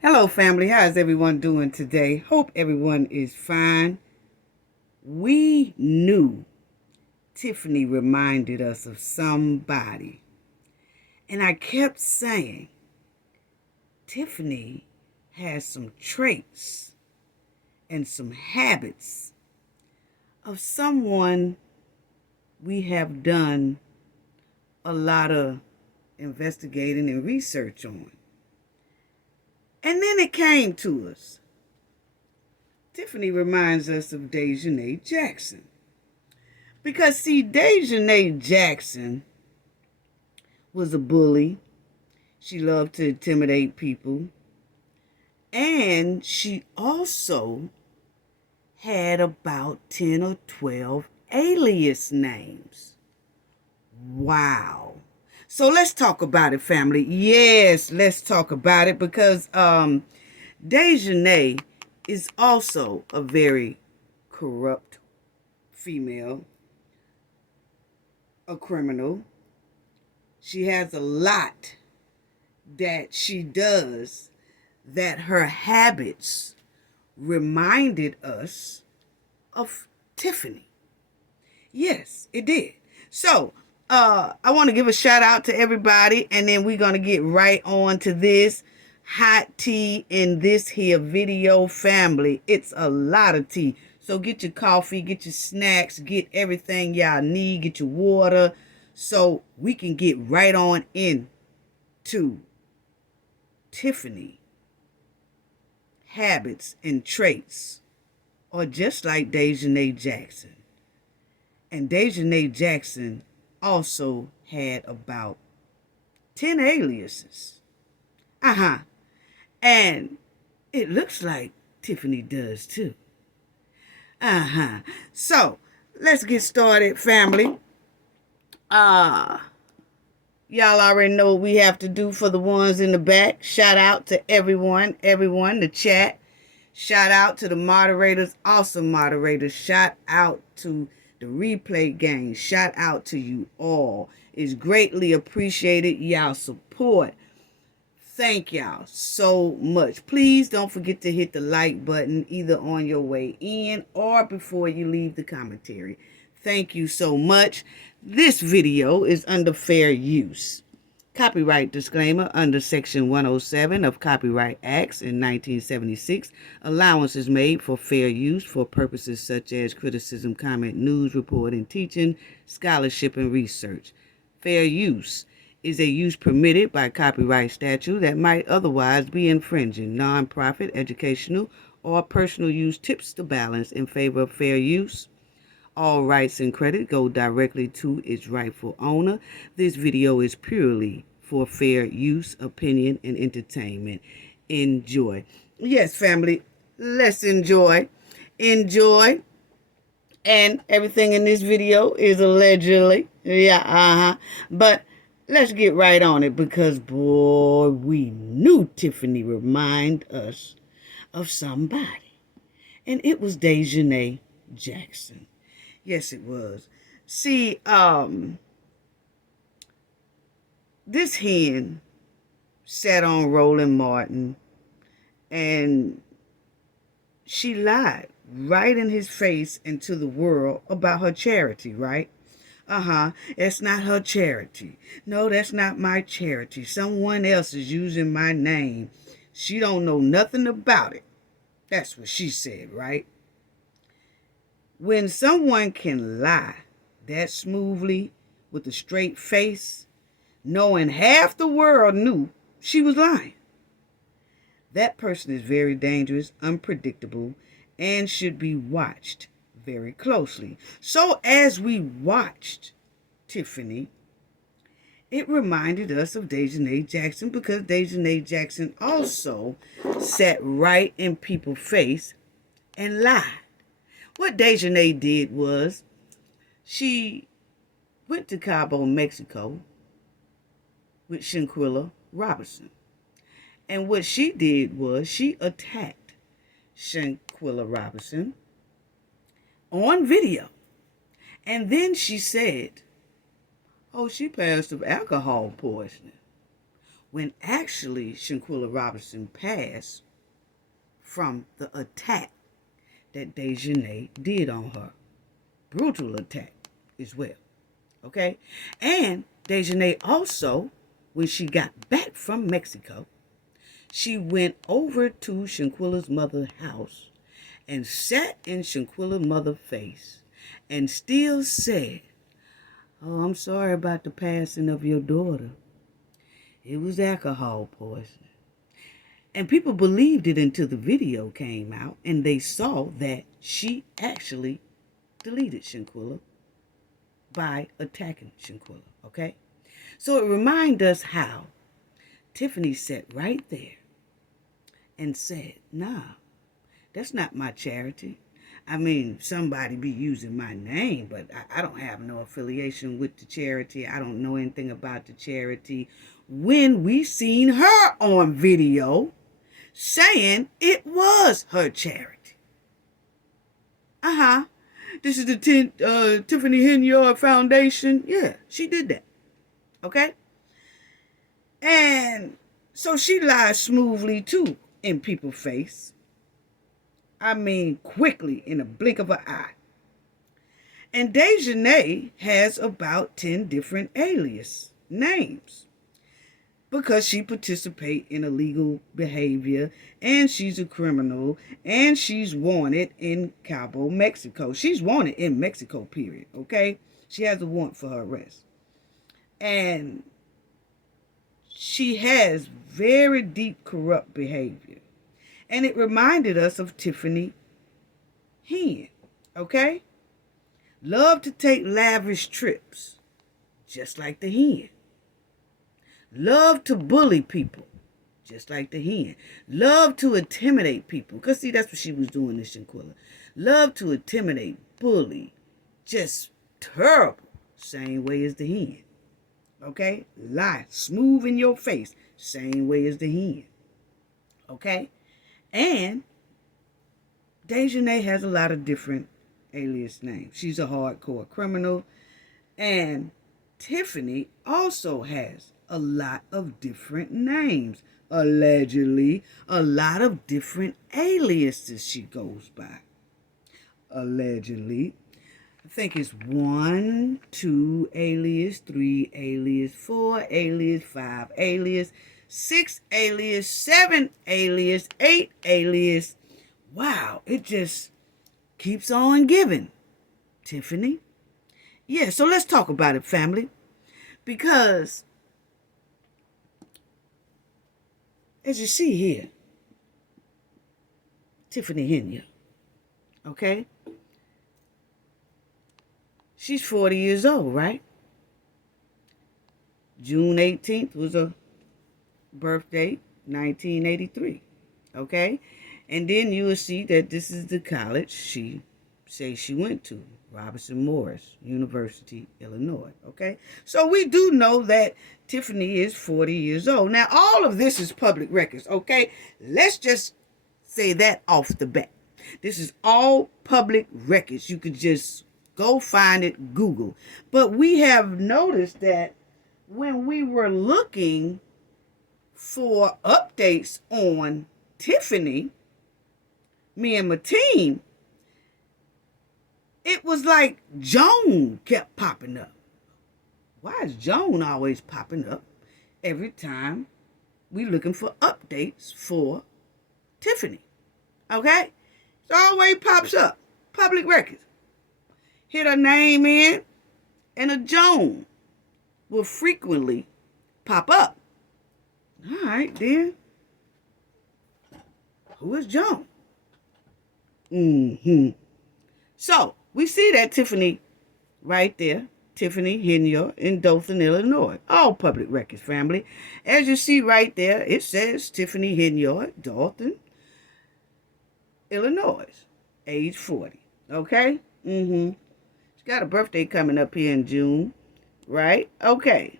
Hello, family. How is everyone doing today? Hope everyone is fine. We knew Tiffany reminded us of somebody. And I kept saying, Tiffany has some traits and some habits of someone we have done a lot of investigating and research on. And then it came to us. Tiffany reminds us of Deja Jackson. Because, see, Deja Jackson was a bully. She loved to intimidate people. And she also had about 10 or 12 alias names. Wow. So let's talk about it, family. Yes, let's talk about it because Deja is also a very corrupt female, a criminal. She has a lot that she does that her habits reminded us of Tiffany. Yes, it did. So, I want to give a shout out to everybody, and then we're going to get right on to this hot tea in this here video, family. It's a lot of tea. So get your coffee, get your snacks, get everything y'all need, get your water, so we can get right on into Tiffany habits and traits, or just like Deja Jackson. And Deja Jackson also had about 10 aliases. And it looks like Tiffany does too. So, let's get started, family. Y'all already know what we have to do for the ones in the back. Shout out to everyone, the chat. Shout out to the moderators, awesome moderators. Shout out to the replay gang. Shout out to you all. It's greatly appreciated, y'all support. Thank y'all so much. Please don't forget to hit the like button either on your way in or before you leave the commentary. Thank you so much. This video is under fair use. Copyright disclaimer under Section 107 of Copyright Acts in 1976. Allowance is made for fair use for purposes such as criticism, comment, news, reporting, teaching, scholarship, and research. Fair use is a use permitted by copyright statute that might otherwise be infringing. Non-profit, educational, or personal use tips the balance in favor of fair use. All rights and credit go directly to its rightful owner. This video is purely for fair use, opinion, and entertainment. Enjoy. Yes, family, let's enjoy. Enjoy. And everything in this video is allegedly. Yeah, But let's get right on it because, boy, we knew Tiffany remind us of somebody. And it was Deja Jackson. Yes, it was. See, this hen sat on Roland Martin and she lied right in his face and to the world about her charity, right? It's not her charity. No, that's not my charity. Someone else is using my name. She don't know nothing about it. That's what she said, right? When someone can lie that smoothly with a straight face, knowing half the world knew she was lying, that person is very dangerous, unpredictable, and should be watched very closely. So as we watched Tiffany, it reminded us of Deja Jackson because Deja Jackson also sat right in people's face and lied. What Deja did was she went to Cabo, Mexico with Shanquilla Robinson. And what she did was she attacked Shanquilla Robinson on video. And then she said, oh, she passed of alcohol poisoning. when actually Shanquilla Robinson passed from the attack that Deja did on her. Brutal attack as well. Okay? And Deja also, when she got back from Mexico, she went over to Shanquilla's mother's house and sat in Shanquilla's mother's face and still said, "Oh, I'm sorry about the passing of your daughter. It was alcohol poisoning." And people believed it until the video came out and they saw that she actually deleted Shanquilla by attacking Shanquilla, okay? So it reminds us how Tiffany sat right there and said, "Nah, that's not my charity. I mean, somebody be using my name, but I don't have no affiliation with the charity. I don't know anything about the charity." When we seen her on video saying it was her charity. This is the Tiffany Henyard Foundation. Yeah, she did that. Okay? And so she lied smoothly too in people's face. I mean, quickly, in a blink of an eye. And Deja has about 10 different alias names because she participates in illegal behavior, and she's a criminal, and she's wanted in Cabo, Mexico. She's wanted in Mexico, period, okay? She has a warrant for her arrest. And she has very deep corrupt behavior. And it reminded us of Tiffany Hen, okay? Love to take lavish trips, just like the hen. Love to bully people, just like the hen. Love to intimidate people, because see, that's what she was doing to Shanquilla. Love to intimidate, bully, just terrible, same way as the hen. Okay? Lie, smooth in your face, same way as the hen. Okay? And Deja has a lot of different alias names. She's a hardcore criminal. And Tiffany also has a lot of different names. Allegedly, a lot of different aliases she goes by. Allegedly. I think it's 1, 2 alias, 3 alias, 4 alias, 5 alias, 6 alias, 7 alias, 8 alias. Wow, it just keeps on giving, Tiffany. Yeah, so let's talk about it, family. Because, as you see here, Tiffany Henyard, okay? She's 40 years old, right? June 18th was her birthday, 1983, okay? And then you will see that this is the college she says she went to, Robinson Morris University, Illinois, okay? So we do know that Tiffany is 40 years old. Now, all of this is public records, okay? Let's just say that off the bat. This is all public records. You could just go find it, Google. But we have noticed that when we were looking for updates on Tiffany, me and my team, it was like Joan kept popping up. Why is Joan always popping up every time we looking for updates for Tiffany? Okay? It always pops up. Public records. Hit her name in, and a Joan will frequently pop up. All right, then. Who is Joan? So, we see that Tiffany right there. Tiffany Henyard in Dothan, Illinois. All public records, family. As you see right there, it says Tiffany Henyard, Dothan, Illinois. Age 40. Okay? She's got a birthday coming up here in June. Right? Okay.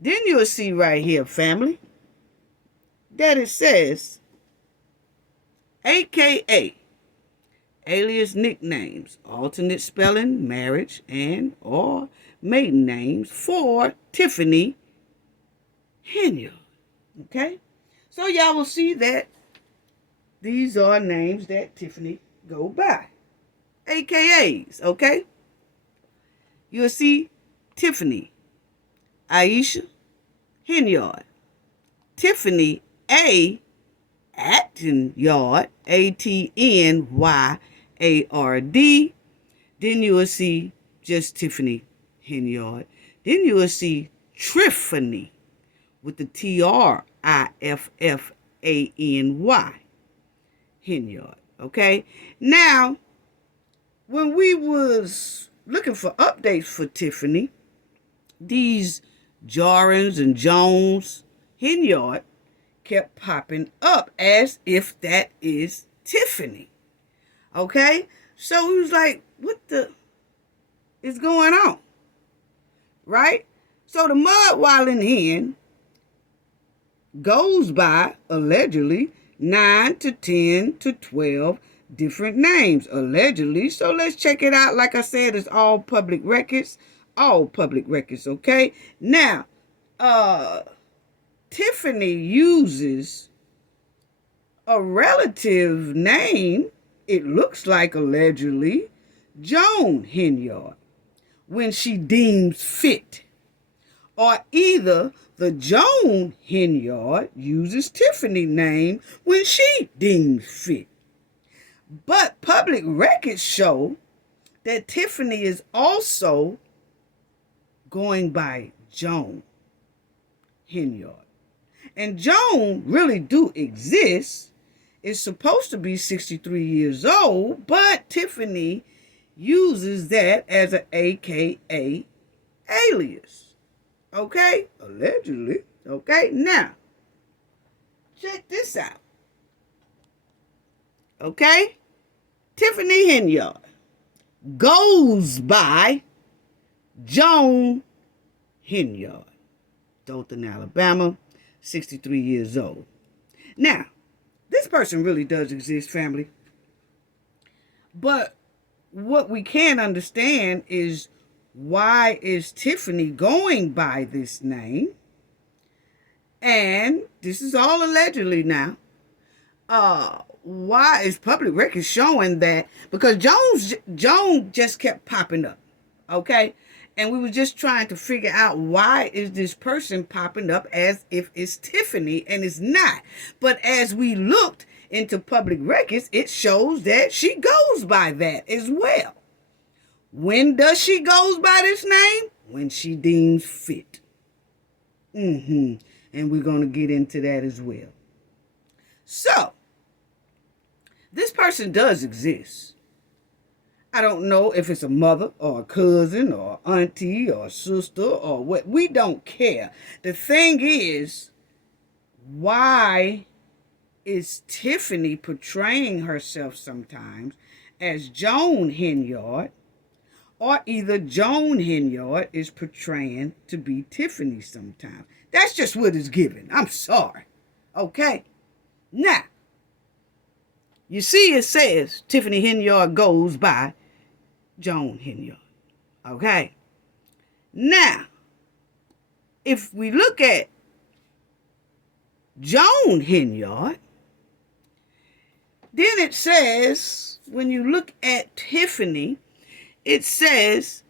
Then you'll see right here, family, that it says AKA, alias nicknames, alternate spelling, marriage, and or maiden names for Tiffany Henyard. Okay? So y'all will see that these are names that Tiffany go by. AKAs, okay? You'll see Tiffany, Aisha, Henyard, Tiffany A. Henyard, Atnyard. Then you will see just Tiffany Henyard. Then you will see Tiffany with the Triffany, Henyard. Okay? Now, when we was looking for updates for Tiffany, these Jarrins and Jones Henyard kept popping up as if that is Tiffany. Okay? So he was like, what the is going on? Right? So the Mudwallin Hen goes by, allegedly, 9 to 10 to 12 different names, allegedly. So let's check it out. Like I said, it's all public records. All public records, okay? Now, Tiffany uses a relative name, it looks like allegedly, Joan Henyard, when she deems fit. Or either the Joan Henyard uses Tiffany name when she deems fit. But public records show that Tiffany is also going by Joan Henyard. And Joan really do exist. Is supposed to be 63 years old, but Tiffany uses that as an AKA alias. Okay? Allegedly. Okay? Now, check this out. Okay? Tiffany Henyard goes by Joan Henyard, Dothan, Alabama, 63 years old. Now, this person really does exist, family. But what we can't understand is, why is Tiffany going by this name? And this is all allegedly now. Why is public record showing that? Because Joan just kept popping up. Okay? And we were just trying to figure out, why is this person popping up as if it's Tiffany, and it's not. But as we looked into public records, it shows that she goes by that as well. When does she goes by this name? When she deems fit. And we're going to get into that as well. So, this person does exist. I don't know if it's a mother or a cousin or auntie or sister or what. We don't care. The thing is, why is Tiffany portraying herself sometimes as Joan Henyard, or either Joan Henyard is portraying to be Tiffany sometimes? That's just what is given. I'm sorry. Okay? Now, you see it says Tiffany Henyard goes by Joan Henyard. Okay? Now, if we look at Joan Henyard, then it says, when you look at Tiffany, it says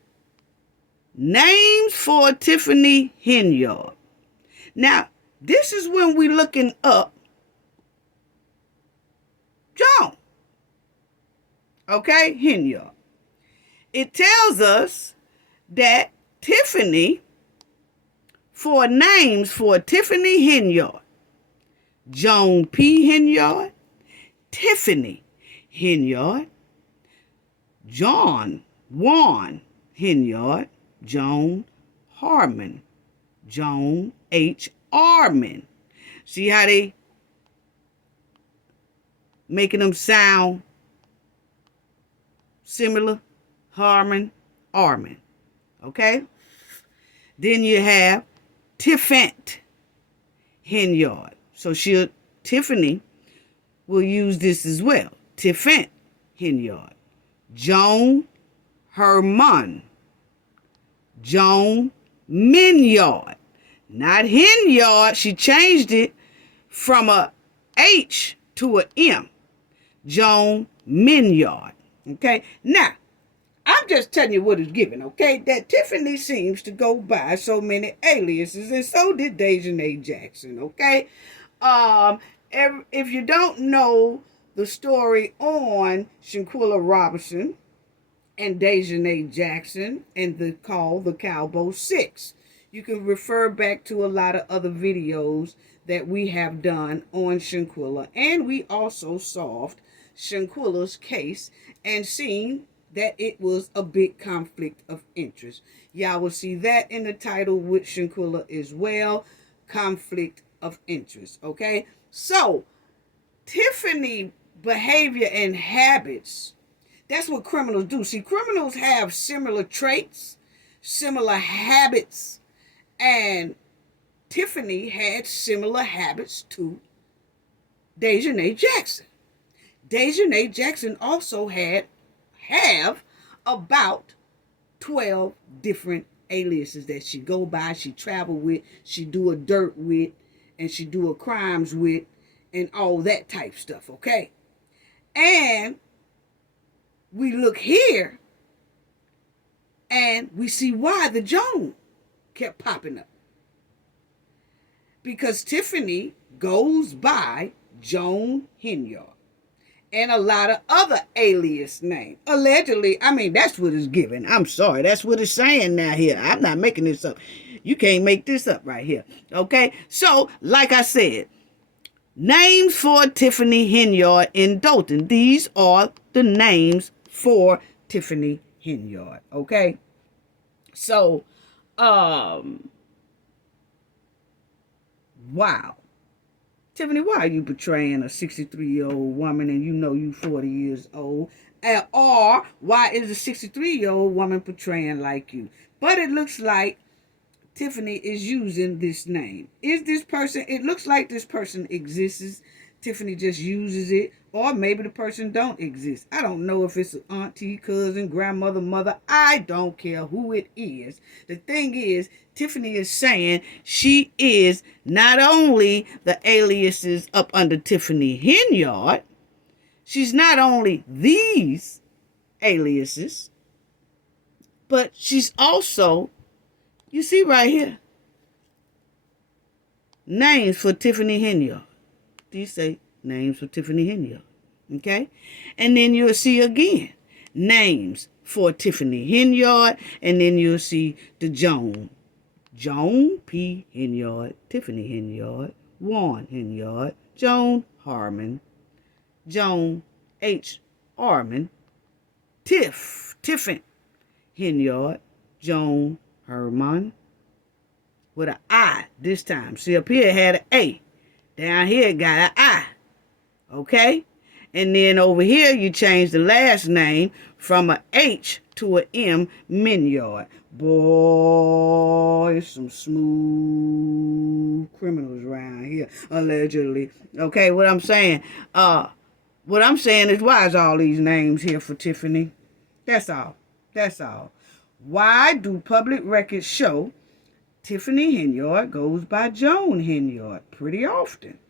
names for Tiffany Henyard. Now, this is when we're looking up Joan. Okay? Henyard. It tells us that Tiffany, for names for Tiffany Henyard, Joan P. Henyard, Tiffany Henyard, John Juan Henyard, Joan Harmon, Joan H. Armin. See how they making them sound similar? Harmon, Armin. Okay? Then you have Tiffany Henyard. So Tiffany will use this as well. Tiffany Henyard. Joan Herman. Joan Minyard. Not Henyard. She changed it. from a H to a M, Joan Henyard. Okay, now I'm just telling you what is given. Okay, that Tiffany seems to go by so many aliases, and so did Deja Jackson. Okay, if you don't know the story on Shanquilla Robinson and Deja Jackson and the Cowboy 6, you can refer back to a lot of other videos that we have done on Shanquilla. And we also solved Shanquilla's case and seen that it was a big conflict of interest. Y'all will see that in the title with Shanquilla as well, conflict of interest. Okay, so Tiffany behavior and habits, that's what criminals do. See, criminals have similar traits, similar habits, and Tiffany had similar habits to Deja Jackson. Deja Jackson also have about 12 different aliases that she go by, she travel with, she do a dirt with, and she do a crimes with, and all that type stuff, okay? And we look here, and we see why the Joan kept popping up. Because Tiffany goes by Joan Henyard and a lot of other alias names. Allegedly, I mean, that's what it's given. I'm sorry, that's what it's saying now here. I'm not making this up. You can't make this up right here. Okay? So, like I said, names for Tiffany Henyard in Dalton. These are the names for Tiffany Henyard. Okay? So, wow. Tiffany, why are you betraying a 63-year-old woman and you know you 40 years old? Or why is a 63-year-old woman portraying like you? But it looks like Tiffany is using this name. Is this person, it looks like this person exists. Tiffany just uses it, or maybe the person don't exist. I don't know if it's an auntie, cousin, grandmother, mother. I don't care who it is. The thing is, Tiffany is saying she is not only the aliases up under Tiffany Henyard, she's not only these aliases, but she's also, you see right here, names for Tiffany Henyard. These say names for Tiffany Henyard. Okay? And then you'll see again names for Tiffany Henyard, and then you'll see the Joan. Joan P. Henyard, Tiffany Henyard, Juan Henyard, Joan Harmon, Joan H. Arman, Tiffin Henyard, Joan Herman, with an I this time. See, up here it had an A. Down here it got an I. Okay? And then over here you change the last name from a H to a M, Henyard. Boy, some smooth criminals around here, allegedly. Okay, what I'm saying is, why is all these names here for Tiffany? That's all. That's all. Why do public records show Tiffany Henyard goes by Joan Henyard pretty often?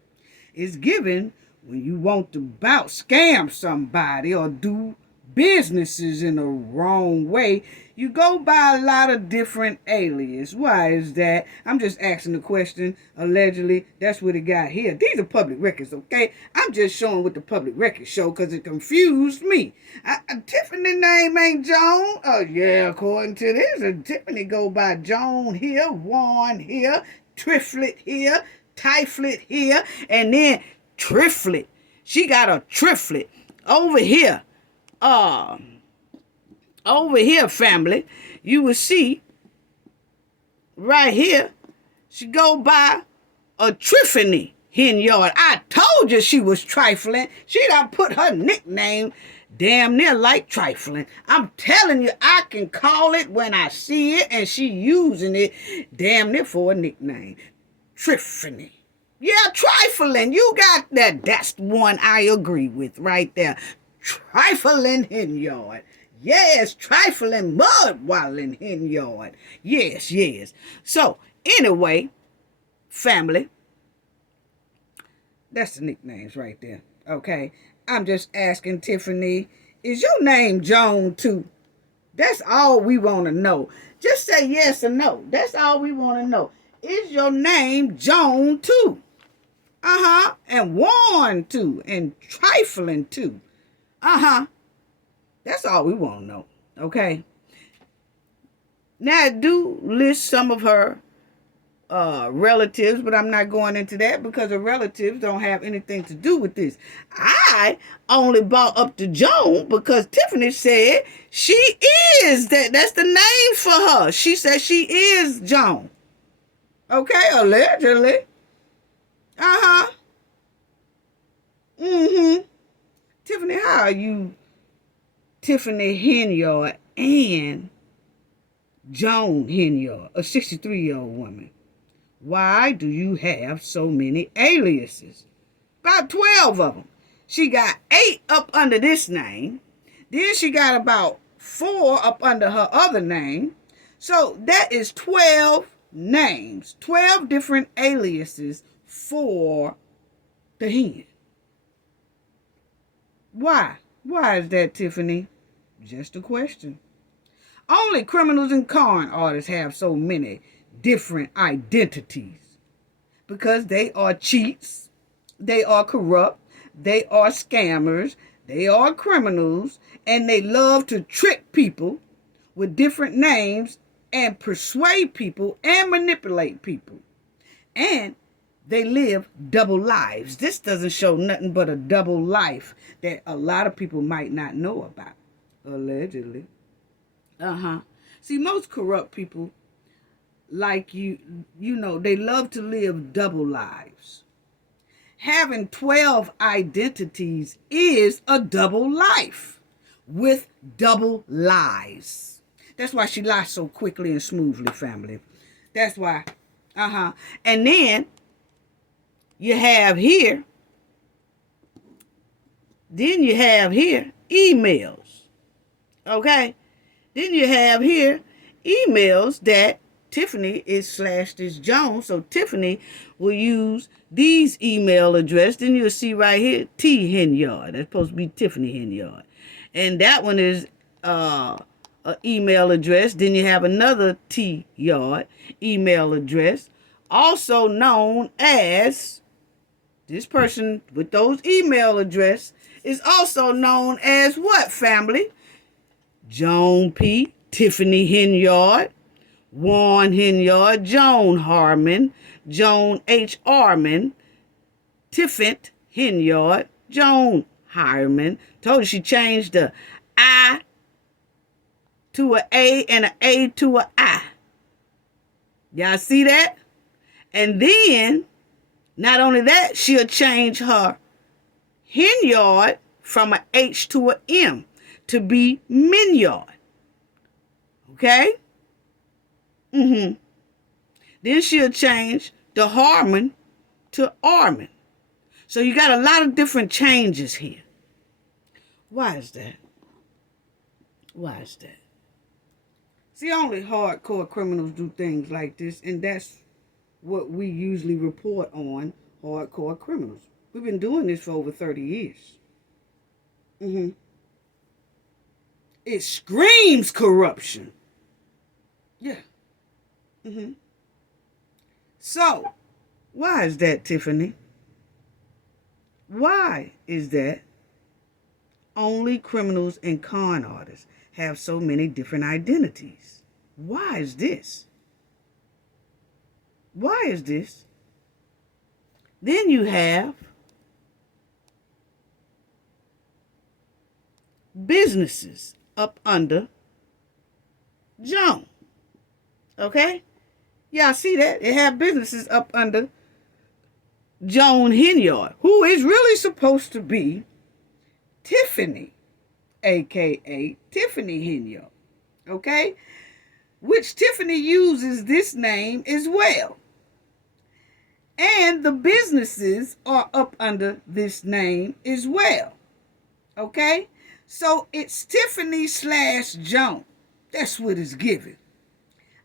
It's given when you want to scam somebody or do businesses in a wrong way. You go by a lot of different aliases. Why is that? I'm just asking the question. Allegedly, that's what it got here. These are public records, okay? I'm just showing what the public records show because it confused me. Tiffany name ain't Joan. Oh, yeah, according to this, Tiffany go by Joan here, Juan here, Triflet here, Tyflet here, and then Triflet. She got a triplet over here. Over here, family, you will see right here, she go by a Tiffany Henyard. I told you she was trifling. She done put her nickname damn near like trifling. I'm telling you, I can call it when I see it, and she using it damn near for a nickname. Tiffany. Yeah, trifling. You got that. That's one I agree with right there. Trifling Henyard. Yes, trifling mud-waddling Henyard. Yes. So, anyway, family, That's the nicknames right there. Okay. I'm just asking Tiffany, is your name Joan too? That's all we want to know. Just say yes or no. That's all we want to know. Is your name Joan too? Uh-huh. And Warren too. And trifling too. Uh-huh. That's all we want to know. Okay. Now, I do list some of her relatives, but I'm not going into that because her relatives don't have anything to do with this. I only brought up to Joan because Tiffany said she is that. That's the name for her. She said she is Joan. Okay, allegedly. Uh-huh. Mm-hmm. Tiffany, how are you Tiffany Henyard and Joan Henyard, a 63-year-old woman? Why do you have so many aliases? About 12 of them. She got 8 up under this name. Then she got about 4 up under her other name. So that is 12 names. 12 different aliases for the hen. Why? Why is that, Tiffany? Just a question. Only criminals and con artists have so many different identities because they are cheats, they are corrupt, they are scammers, they are criminals, and they love to trick people with different names and persuade people and manipulate people. And they live double lives. This doesn't show nothing but a double life that a lot of people might not know about, allegedly. See, most corrupt people, like they love to live double lives. Having 12 identities is a double life with double lies. That's why she lies so quickly and smoothly, family. That's why. And then you have here, emails. Okay? Then you have here emails that Tiffany is slashed as Jones. So Tiffany will use these email address. Then you'll see right here, T Henyard. That's supposed to be Tiffany Henyard. And that one is an email address. Then you have another T Yard email address, also known as, this person with those email address is also known as what, family? Joan P. Tiffany Henyard, Warren Henyard, Joan Harmon, Joan H. Arman, Tiffany Henyard, Joan Harmon. Told you she changed the I to a A and an A to a I. Y'all see that? And then, not only that, she'll change her Henyard from an H to a M to be Minyard. Okay? Then she'll change the Harmon to Armin. So you got a lot of different changes here. Why is that? Why is that? See, only hardcore criminals do things like this, and that's what we usually report on, hardcore criminals. We've been doing this for over 30 years. It screams corruption. Yeah. So, why is that, Tiffany? Why is that only criminals and con artists have so many different identities? Why is this? Why is this? Then you have businesses up under Joan. Okay? Y'all see that? It have businesses up under Joan Henyard, who is really supposed to be Tiffany, a.k.a. Tiffany Henyard. Okay? Which Tiffany uses this name as well. And the businesses are up under this name as well. Okay? So it's Tiffany / Joan. That's what it's given.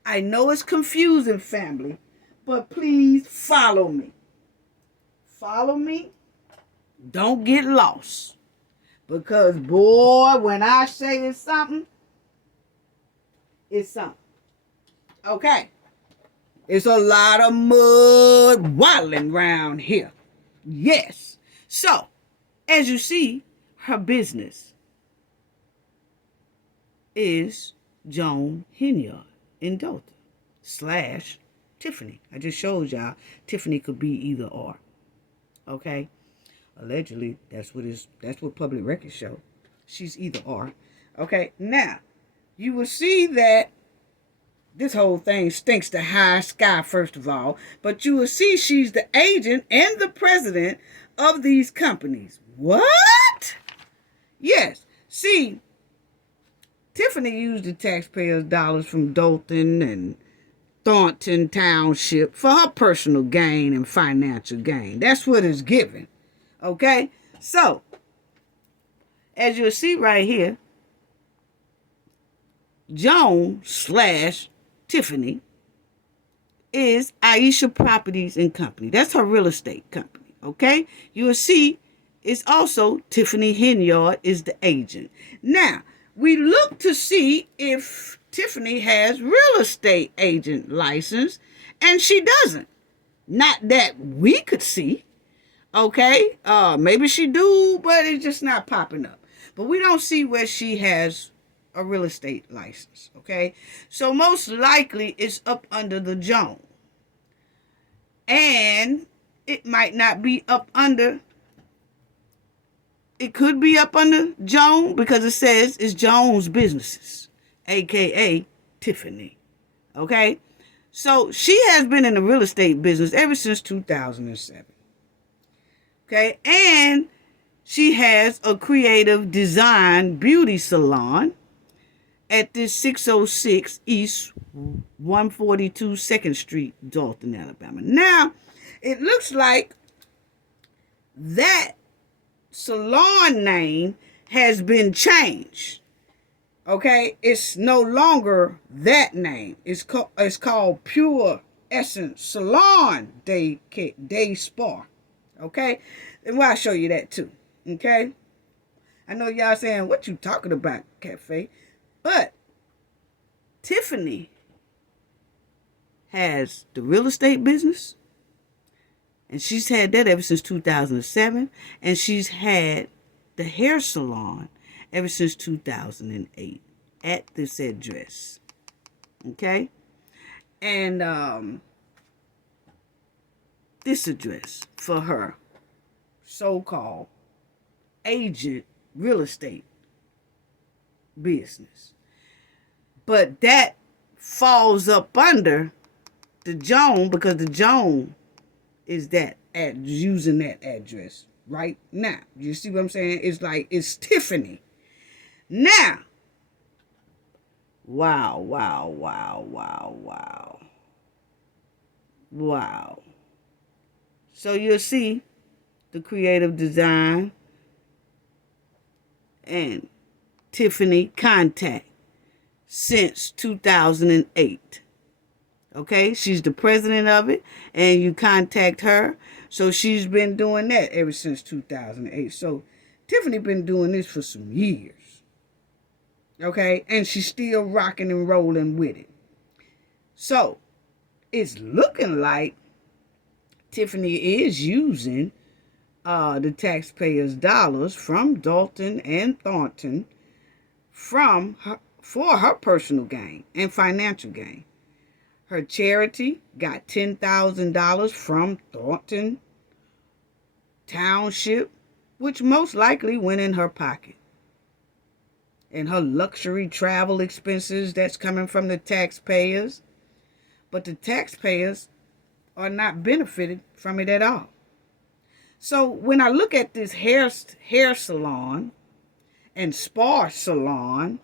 I know it's confusing, family, but please follow me. Follow me Don't get lost. Because, boy, when I say it's something, it's something. Okay. It's a lot of mud waddling around here. Yes. So, as you see, her business is Joan Henyard in Dothan / Tiffany. I just showed y'all Tiffany could be either or. Okay? Allegedly, that's what public records show. She's either or. Okay? Now, you will see that this whole thing stinks to high sky, first of all. But you will see she's the agent and the president of these companies. What? Yes. See, Tiffany used the taxpayers' dollars from Dothan and Thornton Township for her personal gain and financial gain. That's what it's given. Okay? So, as you'll see right here, Joan / Tiffany is Aisha Properties and Company. That's her real estate company. Okay? You will see it's also Tiffany Henyard is the agent. Now, we look to see if Tiffany has real estate agent license, and she doesn't. Not that we could see. Okay? Maybe she do, but it's just not popping up. But we don't see where she has a real estate license. Okay? So most likely it's up under the Joan. And it might not be up under. It could be up under Joan because it says it's Joan's businesses, a.k.a. Tiffany. Okay? So she has been in the real estate business ever since 2007. Okay? And she has a creative design beauty salon at this 606 East 142 2nd Street, Dothan, Alabama. Now, it looks like that salon name has been changed. Okay? It's no longer that name. It's called Pure Essence Salon Day Spa. Okay? And well, I'll show you that too. Okay? I know y'all saying, what you talking about, Cafe? But Tiffany has the real estate business, and she's had that ever since 2007, and she's had the hair salon ever since 2008 at this address. Okay? And this address for her so-called agent real estate business. But that falls up under the Joan because the Joan is that using that address right now. You see what I'm saying? It's like it's Tiffany. Now, wow. So you'll see the creative design and Tiffany contact since 2008. Okay, she's the president of it, and you contact her. So she's been doing that ever since 2008. So Tiffany been doing this for some years. Okay, and she's still rocking and rolling with it. So it's looking like Tiffany is using the taxpayers' dollars from Dalton and Thornton for her personal gain and financial gain. Her charity got $10,000 from Thornton Township, which most likely went in her pocket. And her luxury travel expenses that's coming from the taxpayers. But the taxpayers are not benefited from it at all. So when I look at this hair salon and spa salon,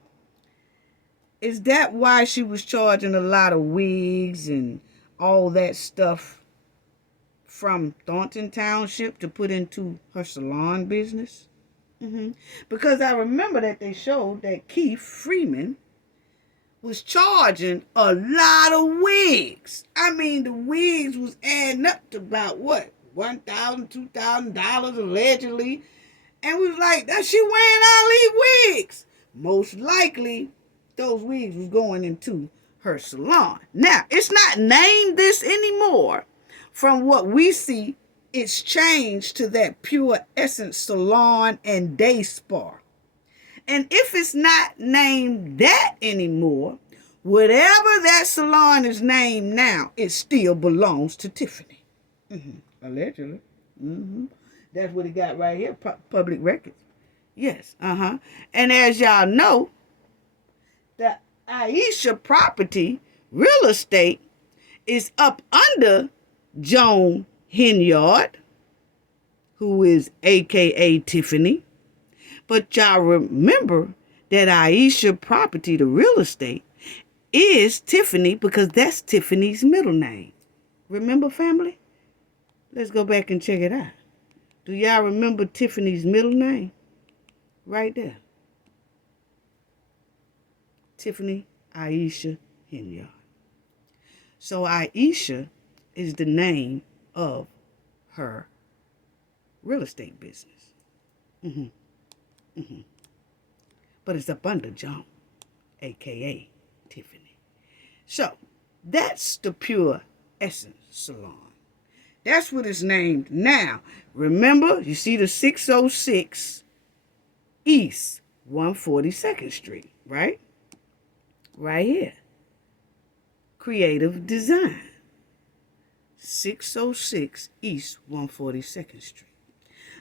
is that why she was charging a lot of wigs and all that stuff from Thornton Township to put into her salon business? Because I remember that they showed that Keith Freeman was charging a lot of wigs. I mean, the wigs was adding up to about what? $1,000, $2,000 allegedly. And we was like, that she wearing all these wigs. Most likely, those wigs was going into her salon. Now, it's not named this anymore. From what we see, it's changed to that Pure Essence Salon and Day Spa. And if it's not named that anymore, whatever that salon is named now, it still belongs to Tiffany. Allegedly. That's what it got right here, public records. Yes, And as y'all know, the Aisha property, real estate, is up under Joan Henyard, who is AKA Tiffany. But y'all remember that Aisha property, the real estate, is Tiffany because that's Tiffany's middle name. Remember, family? Let's go back and check it out. Do y'all remember Tiffany's middle name? Right there. Tiffany Aisha Henyard. So Aisha is the name of her real estate business. But it's up under John, a.k.a. Tiffany. So, that's the Pure Essence Salon. That's what it's named now. Remember, you see the 606 East 142nd Street, right? Right here. Creative Design. 606 East 142nd Street.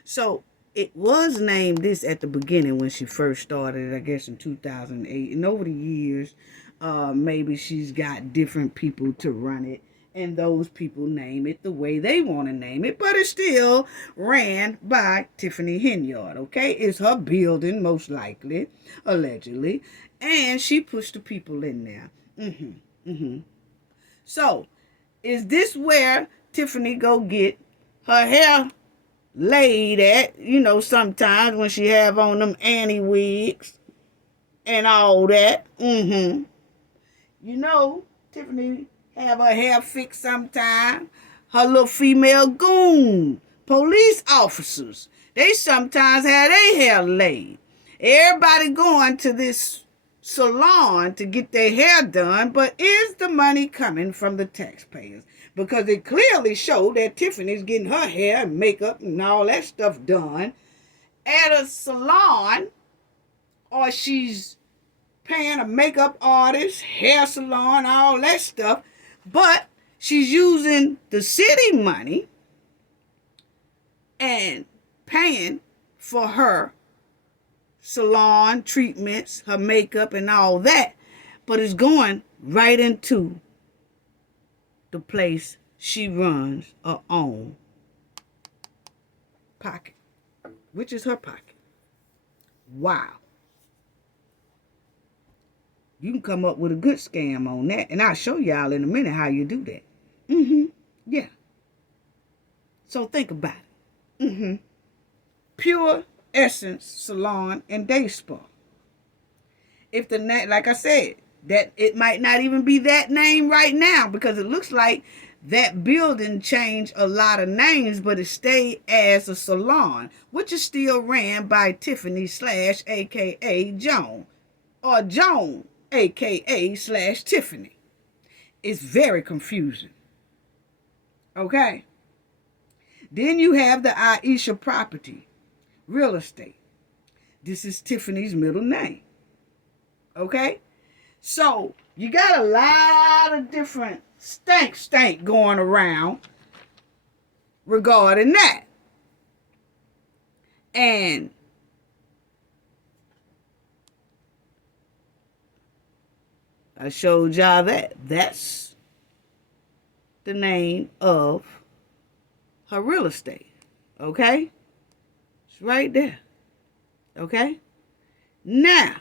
So, it was named this at the beginning when she first started, I guess in 2008. And over the years, maybe she's got different people to run it. And those people name it the way they want to name it. But it's still ran by Tiffany Henyard, okay? It's her building, most likely, allegedly. And she pushed the people in there. So, is this where Tiffany go get her hair laid at, sometimes when she have on them Annie wigs and all that. Tiffany have her hair fixed sometime. Her little female goon, police officers, they sometimes have their hair laid. Everybody going to this salon to get their hair done, but is the money coming from the taxpayers? Because it clearly showed that Tiffany's getting her hair and makeup and all that stuff done at a salon, or she's paying a makeup artist, hair salon, all that stuff, but she's using the city money and paying for her salon treatments, her makeup and all that, but it's going right into the place she runs her own pocket, which is her pocket. Wow. You can come up with a good scam on that, and I'll show y'all in a minute how you do that. Yeah. So think about it. Pure Essence Salon and Day Spa. If the name, like I said, that it might not even be that name right now, because it looks like that building changed a lot of names, but it stayed as a salon, which is still ran by Tiffany / AKA Joan, or Joan AKA / Tiffany. It's very confusing. Okay. Then you have the Aisha property, real estate. This is Tiffany's middle name. Okay. So, you got a lot of different stank going around regarding that. And I showed y'all that. That's the name of her real estate. Okay? It's right there. Okay? Now,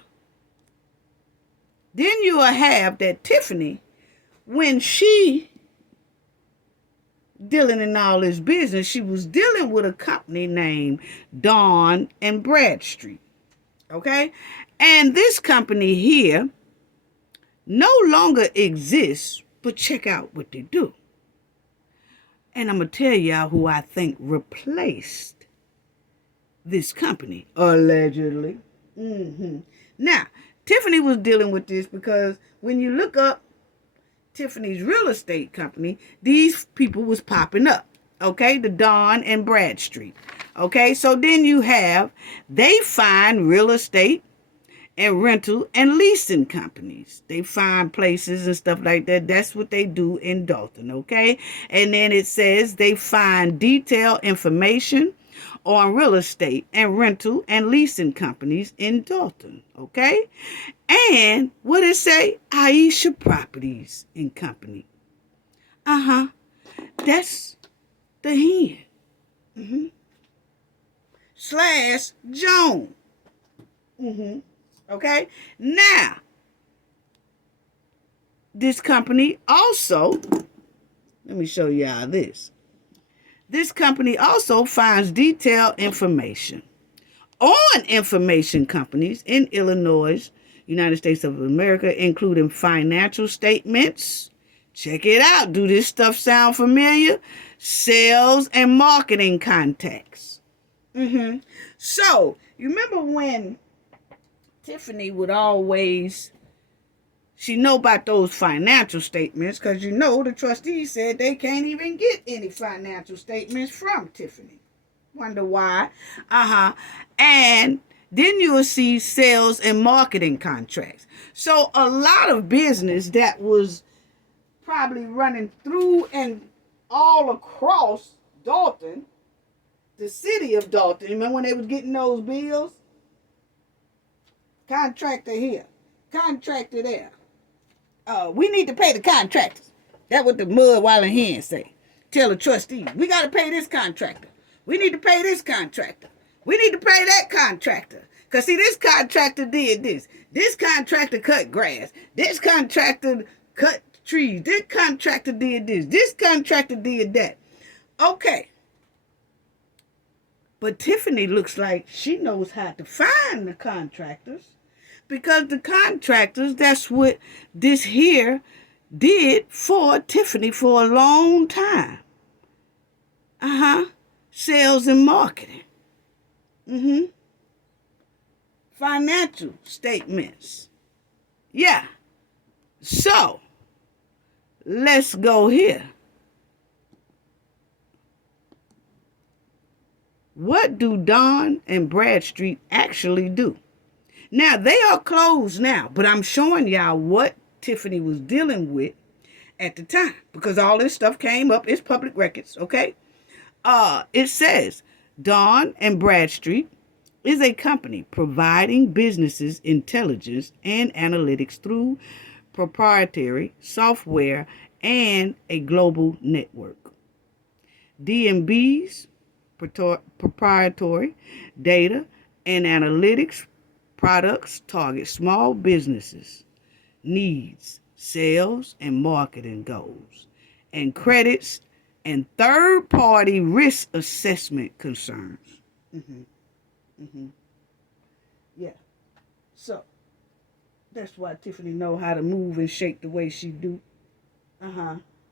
then you will have that Tiffany, when she dealing in all this business, she was dealing with a company named Dawn and Bradstreet. Okay? And this company here no longer exists, but check out what they do. And I'm going to tell y'all who I think replaced this company, allegedly. Now, Tiffany was dealing with this because when you look up Tiffany's real estate company, these people was popping up. Okay, the Don and Bradstreet. Okay, so then you have, they find real estate and rental and leasing companies. They find places and stuff like that. That's what they do in Dalton, okay? And then it says they find detailed information on real estate and rental and leasing companies in Dalton, okay? And what it say? Aisha Properties and Company. That's the hen. Slash Joan. Okay? Now, this company also, let me show y'all this. This company also finds detailed information on information companies in Illinois, United States of America, including financial statements. Check it out. Do this stuff sound familiar? Sales and marketing contacts. So, you remember when Tiffany would always, she know about those financial statements because the trustees said they can't even get any financial statements from Tiffany. Wonder why? And then you will see sales and marketing contracts. So a lot of business that was probably running through and all across Dalton, the city of Dalton. Remember when they was getting those bills? Contractor here, contractor there. We need to pay the contractors. That's what the mud walling hands say. Tell the trustees, we got to pay this contractor. We need to pay this contractor. We need to pay that contractor. Because, see, this contractor did this. This contractor cut grass. This contractor cut trees. This contractor did this. This contractor did that. Okay. But Tiffany looks like she knows how to find the contractors. Because the contractors, that's what this here did for Tiffany for a long time. Sales and marketing. Financial statements. Yeah. So, let's go here. What do Don and Bradstreet actually do? Now, they are closed now, but I'm showing y'all what Tiffany was dealing with at the time because all this stuff came up. It's public records, okay? It says Don and Bradstreet is a company providing businesses intelligence and analytics through proprietary software and a global network. D&B's proprietary data and analytics products target small businesses, needs, sales, and marketing goals, and credits and third-party risk assessment concerns. Yeah. So, that's why Tiffany know how to move and shake the way she do.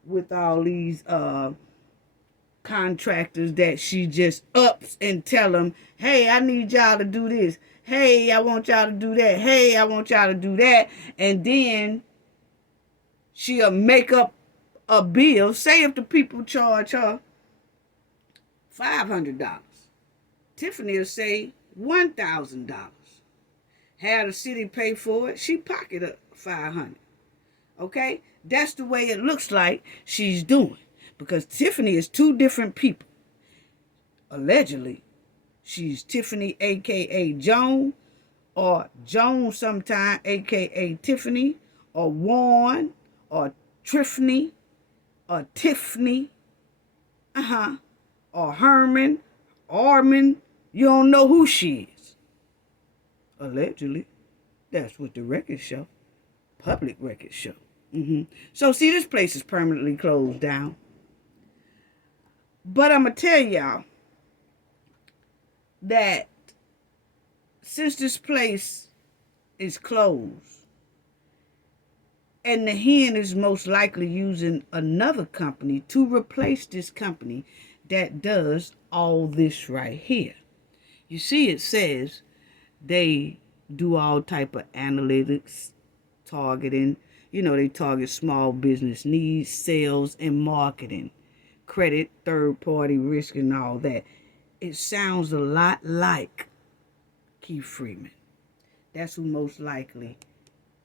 With all these contractors that she just ups and tell them, hey, I need y'all to do this. Hey, I want y'all to do that. Hey, I want y'all to do that. And then she'll make up a bill. Say if the people charge her $500. Tiffany will say $1,000. Have the city pay for it. She pocket up $500. Okay? That's the way it looks like she's doing. Because Tiffany is two different people. Allegedly. She's Tiffany, a.k.a. Joan, or Joan sometime, a.k.a. Tiffany, or Warren, or Tiffany, or Tiffany, or Herman, Armin. You don't know who she is. Allegedly. That's what the records show. Public records show. So, see, this place is permanently closed down. But I'm going to tell y'all that since this place is closed, And the hen is most likely using another company to replace this company that does all this right here. You see, it says they do all type of analytics, targeting. They target small business needs, sales, and marketing, credit, third-party risk, and all that. It sounds a lot like Keith Freeman. That's who most likely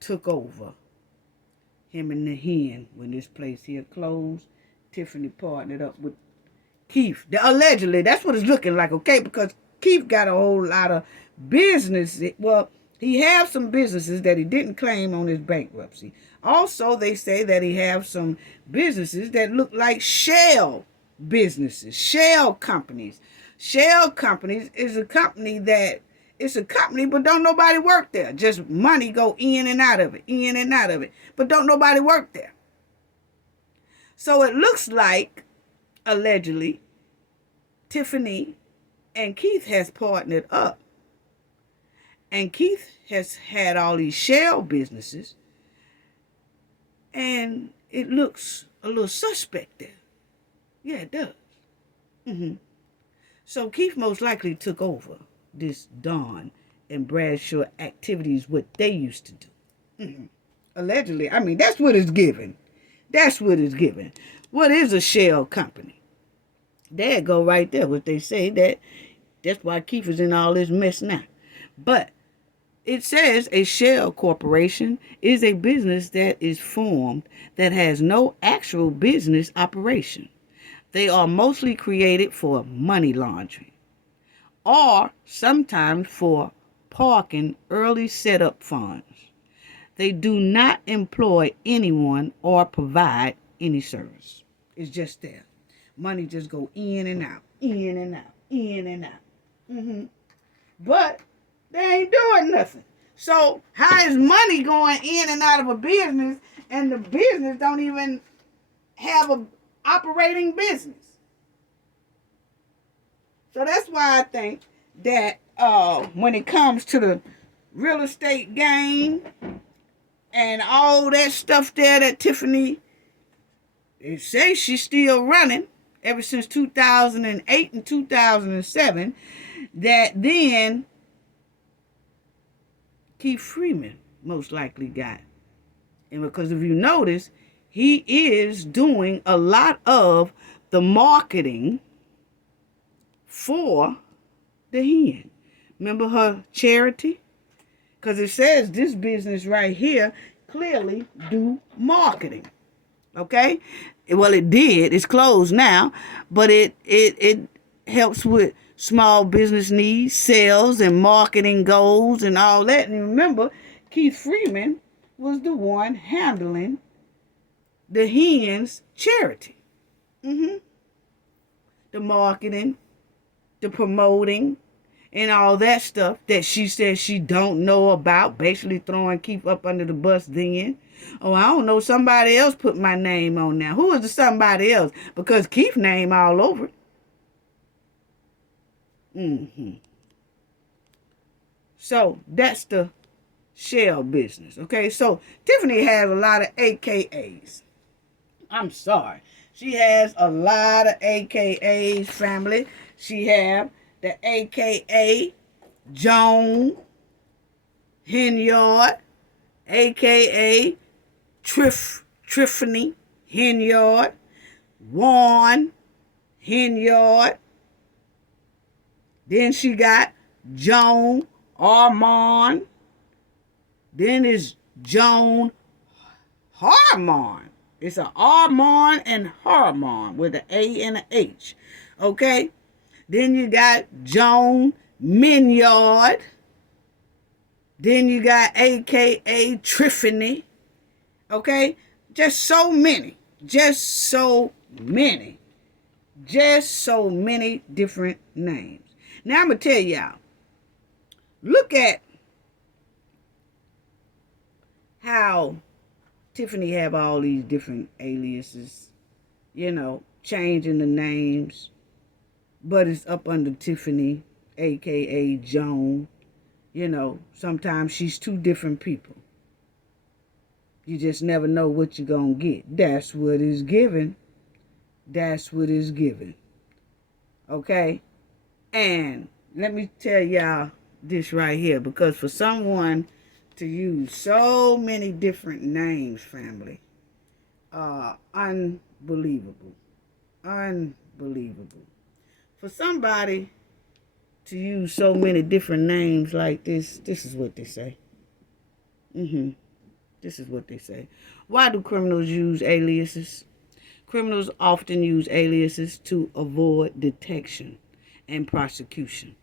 took over him and the hen when this place here closed. Tiffany partnered up with Keith. Allegedly, that's what it's looking like, okay? Because Keith got a whole lot of business. Well, he has some businesses that he didn't claim on his bankruptcy. Also, they say that he has some businesses that look like shell businesses, shell companies. Shell companies is a company that it's a company, but don't nobody work there. Just money go in and out of it, in and out of it. But don't nobody work there. So it looks like, allegedly, Tiffany and Keith has partnered up. And Keith has had all these shell businesses. And it looks a little suspect there. Yeah, it does. So Keith most likely took over this Dawn and Bradshaw activities, what they used to do. Allegedly. I mean, that's what it's given. That's what it's given. What is a shell company? There go right there, what they say. That's why Keith is in all this mess now. But it says a shell corporation is a business that is formed that has no actual business operation. They are mostly created for money laundering, or sometimes for parking early setup funds. They do not employ anyone or provide any service. It's just there. Money just go in and out, in and out, in and out. But they ain't doing nothing. So how is money going in and out of a business and the business don't even have a operating business? So that's why I think that when it comes to the real estate game and all that stuff there that Tiffany, they say she's still running ever since 2008 and 2007, that then Keith Freeman most likely got. And because if you notice, he is doing a lot of the marketing for the hen. Remember her charity? Because it says this business right here clearly do marketing. Okay? Well, it did. It's closed now. But it helps with small business needs, sales, and marketing goals and all that. And remember, Keith Freeman was the one handling the hen's charity. The marketing, the promoting, and all that stuff that she says she don't know about, basically throwing Keith up under the bus then. Oh, I don't know, somebody else put my name on there. Who is the somebody else? Because Keith's name all over it. So that's the shell business, okay? So Tiffany has a lot of AKAs. I'm sorry. She has a lot of AKAs, family. She have the AKA Joan Henyard, AKA Tiffany Henyard, Juan Henyard. Then she got Joan Armand. Then it's Joan Harmon. It's an Armand and Harmon with an A and an H. Okay? Then you got Joan Minyard. Then you got AKA Tiffany. Okay? Just so many. Just so many. Just so many different names. Now I'm going to tell y'all. Look at how Tiffany have all these different aliases. Changing the names. But it's up under Tiffany, a.k.a. Joan. Sometimes she's two different people. You just never know what you're going to get. That's what is given. That's what is given. Okay? And let me tell y'all this right here, because for someone to use so many different names, family, unbelievable. Unbelievable. For somebody to use so many different names like this is what they say. This is what they say. Why do criminals use aliases? Criminals often use aliases to avoid detection and prosecution.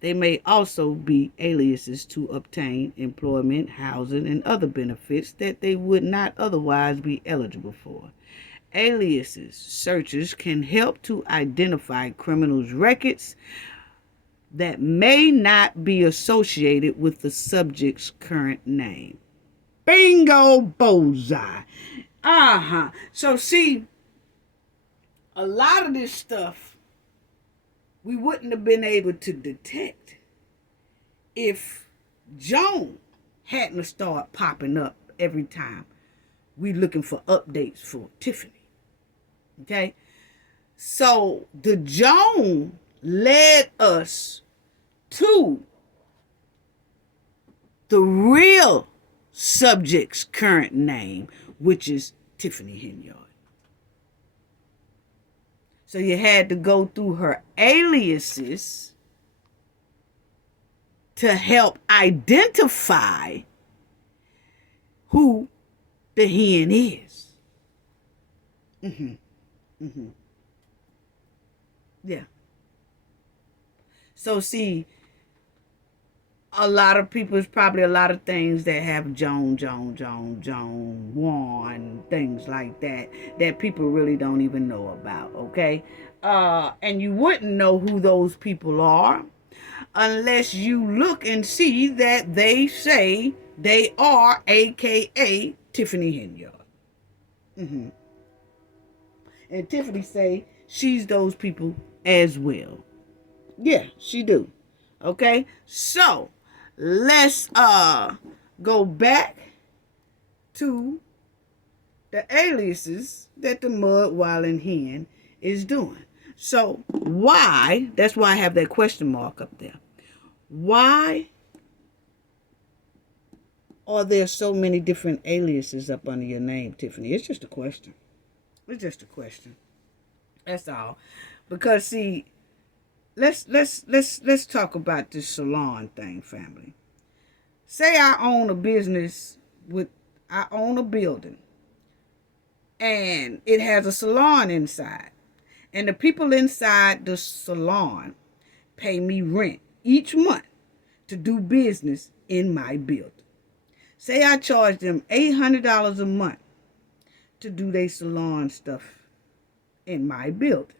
They may also be aliases to obtain employment, housing, and other benefits that they would not otherwise be eligible for. Aliases searches can help to identify criminals' records that may not be associated with the subject's current name. Bingo bullseye. So see, a lot of this stuff we wouldn't have been able to detect if Joan hadn't started popping up every time we looking for updates for Tiffany. Okay? So the Joan led us to the real subject's current name, which is Tiffany Henyard. So you had to go through her aliases to help identify who the hen is. Yeah. So see, a lot of people, it's probably a lot of things that have Joan, Juan, things like that, that people really don't even know about, okay? And you wouldn't know who those people are unless you look and see that they say they are AKA Tiffany Henyard. And Tiffany say she's those people as well. Yeah, she do. Okay? So, let's go back to the aliases that the mud wilding hen is doing. So why, that's why I have that question mark up there. Why are there so many different aliases up under your name, Tiffany? It's just a question. It's just a question. That's all. Because see, let's talk about this salon thing, family. Say I own a business I own a building and it has a salon inside. And the people inside the salon pay me rent each month to do business in my building. Say I charge them $800 a month to do their salon stuff in my building.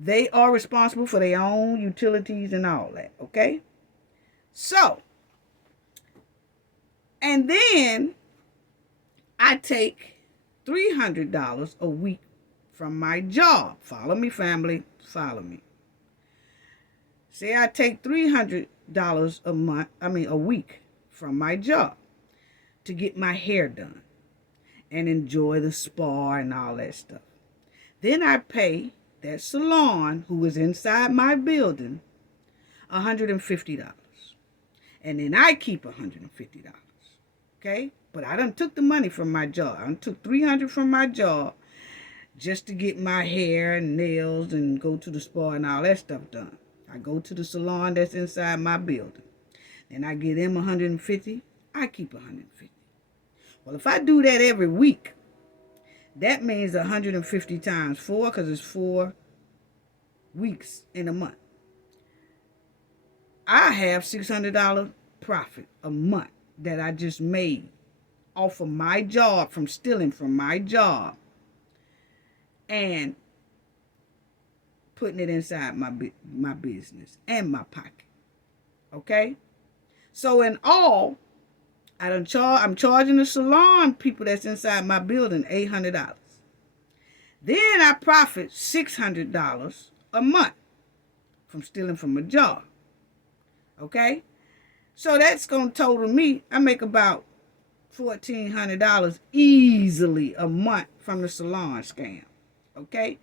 They are responsible for their own utilities and all that, okay? So, and then I take $300 a week from my job. Follow me, family. Follow me. Say I take $300 a week from my job to get my hair done and enjoy the spa and all that stuff. Then I pay that salon who is inside my building $150. And then I keep $150. Okay? But I done took the money from my job. I done took $300 from my job just to get my hair and nails and go to the spa and all that stuff done. I go to the salon that's inside my building. And I give them $150. I keep $150. Well, if I do that every week, that means 150 times 4, because it's 4 weeks in a month. I have $600 profit a month that I just made off of my job, from stealing from my job and putting it inside my business and my pocket. Okay? So in all, I'm charging the salon people that's inside my building $800. Then I profit $600 a month from stealing from a job. Okay? So that's going to total me, I make about $1,400 easily a month from the salon scam. Okay?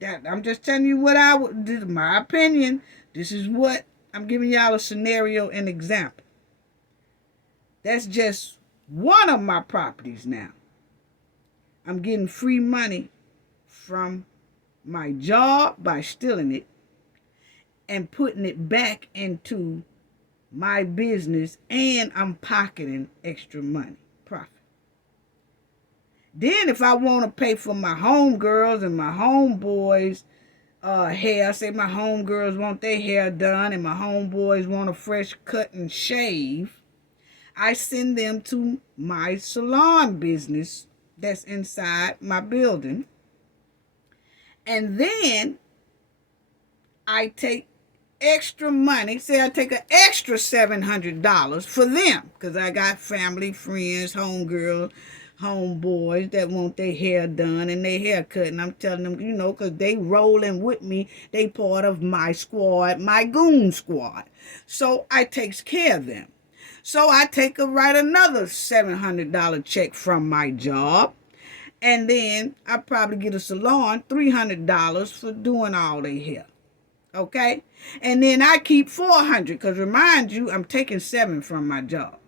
That I'm just telling you what I would, this is my opinion. This is what I'm giving y'all a scenario and example. That's just one of my properties now. I'm getting free money from my job by stealing it and putting it back into my business, and I'm pocketing extra money, profit. Then if I want to pay for my homegirls and my homeboys hair, say my homegirls want their hair done and my homeboys want a fresh cut and shave, I send them to my salon business that's inside my building. And then I take extra money. Say I take an extra $700 for them because I got family, friends, homegirls, homeboys that want their hair done and their hair cut. And I'm telling them, because they rolling with me. They part of my squad, my goon squad. So I takes care of them. So I write another $700 check from my job. And then I probably get a salon $300 for doing all their hair. Okay? And then I keep $400 because remind you, I'm taking $7 from my job.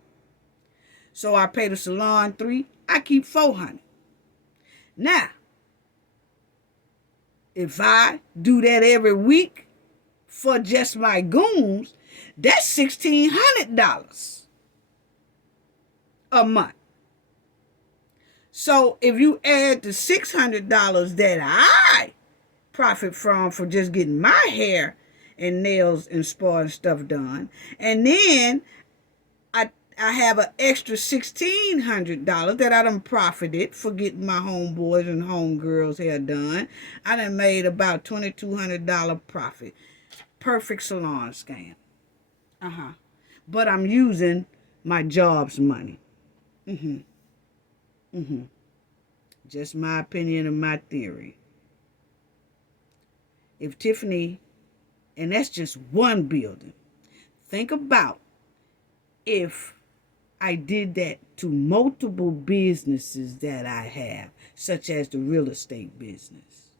So I pay the salon $3, I keep $400. Now, if I do that every week for just my goons, that's $1,600 a month. So if you add the $600 that I profit from for just getting my hair and nails and spa and stuff done, and then I have an extra $1,600 that I done profited for getting my homeboys and homegirls hair done, I done made about $2,200 profit. Perfect salon scam. But I'm using my job's money. Just my opinion and my theory. If Tiffany, and that's just one building, think about if I did that to multiple businesses that I have, such as the real estate business,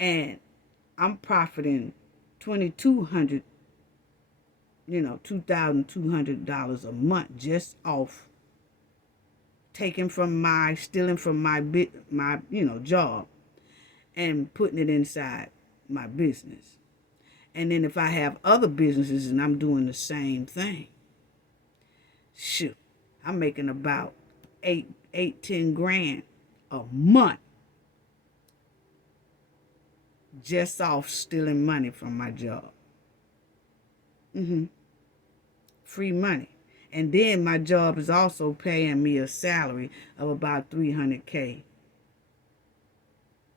and I'm profiting $2,200, $2,200 a month just off stealing from my job and putting it inside my business. And then if I have other businesses and I'm doing the same thing, shoot, I'm making about 10 grand a month just off stealing money from my job. Free money. And then my job is also paying me a salary of about $300K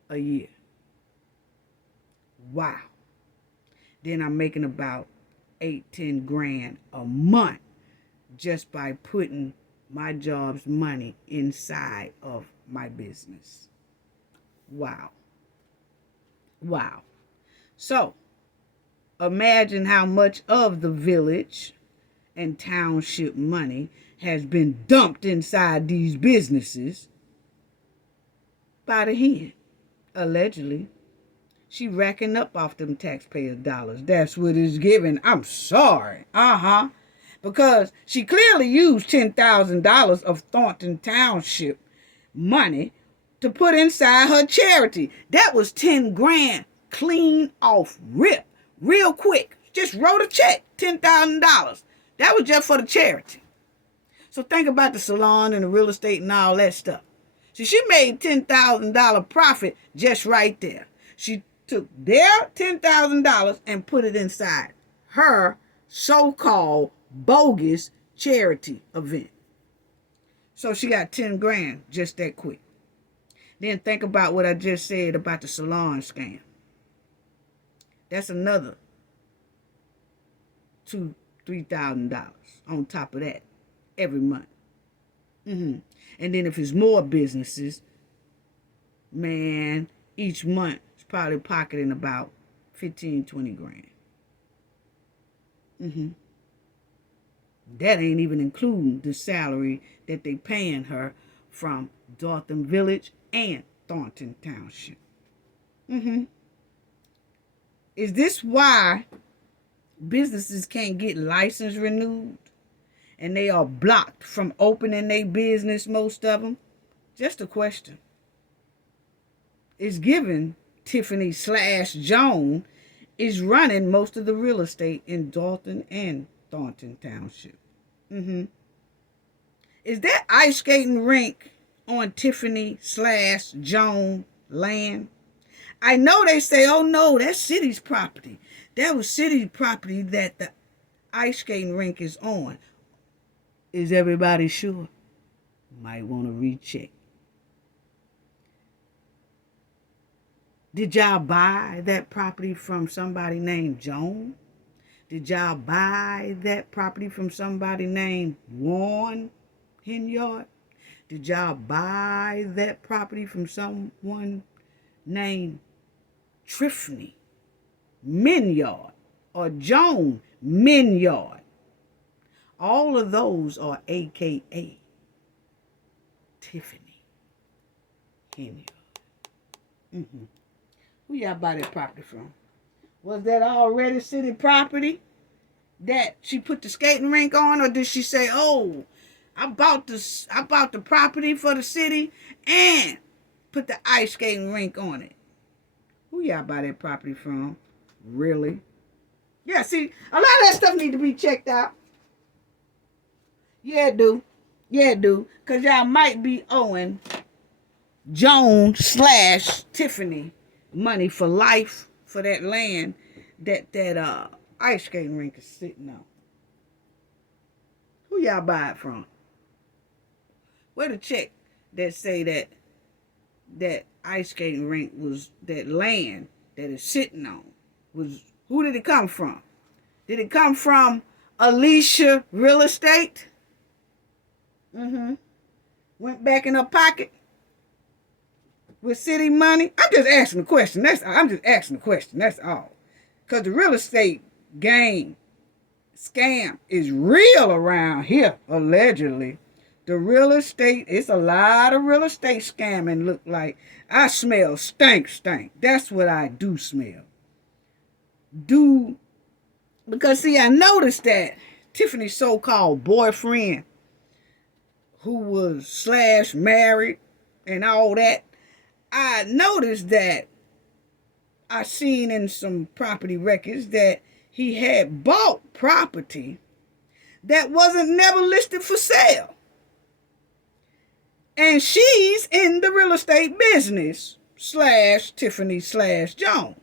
a year. Wow. Then I'm making about 10 grand a month just by putting my job's money inside of my business. Wow. So, imagine how much of the village and township money has been dumped inside these businesses by the hen, allegedly. She racking up off them taxpayers' dollars. That's what it's giving. I'm sorry. Because she clearly used $10,000 of Thornton Township money to put inside her charity. That was 10 grand clean off rip, real quick. Just wrote a check, $10,000. That was just for the charity. So think about the salon and the real estate and all that stuff. So she made $10,000 profit just right there. She took their $10,000 and put it inside her so-called bogus charity event. So she got 10 grand just that quick. Then think about what I just said about the salon scam. That's another $2,000-$3,000 on top of that every month. And then if it's more businesses, man, each month it's probably pocketing about 15-20 grand. That ain't even including the salary that they paying her from Dothan Village and Thornton Township. Is this why businesses can't get license renewed and they are blocked from opening their business, most of them? Just a question. It's given Tiffany / Joan is running most of the real estate in Dalton and Thornton Township. Is that ice skating rink on Tiffany / Joan land? I know they say, oh no, that's city's property. That was city property that the ice skating rink is on. Is everybody sure? Might want to recheck. Did y'all buy that property from somebody named Joan? Did y'all buy that property from somebody named Warren Henyard? Did y'all buy that property from someone named Tiffany Henyard or Joan Henyard? All of those are AKA Tiffany Henyard. Who y'all buy that property from? Was that already city property that she put the skating rink on, or did she say, "Oh, I bought the property for the city and put the ice skating rink on it"? Who y'all buy that property from? Really? Yeah, see, a lot of that stuff need to be checked out. Yeah, it do. Yeah, it do. Because y'all might be owing Joan / Tiffany money for life for that land that ice skating rink is sitting on. Who y'all buy it from? Where the check that say that ice skating rink was, that land that it's sitting on, was, who did it come from? Did it come from Alicia Real Estate? Went back in her pocket with city money? I'm just asking a question. I'm just asking a question. That's all. Because the real estate game scam is real around here, allegedly. The real estate, it's a lot of real estate scamming, look like. I smell stank. That's what I do smell. Because see, I noticed that Tiffany's so-called boyfriend, who was / married and all that, I noticed that I seen in some property records that he had bought property that wasn't never listed for sale. And she's in the real estate business / Tiffany / Joan.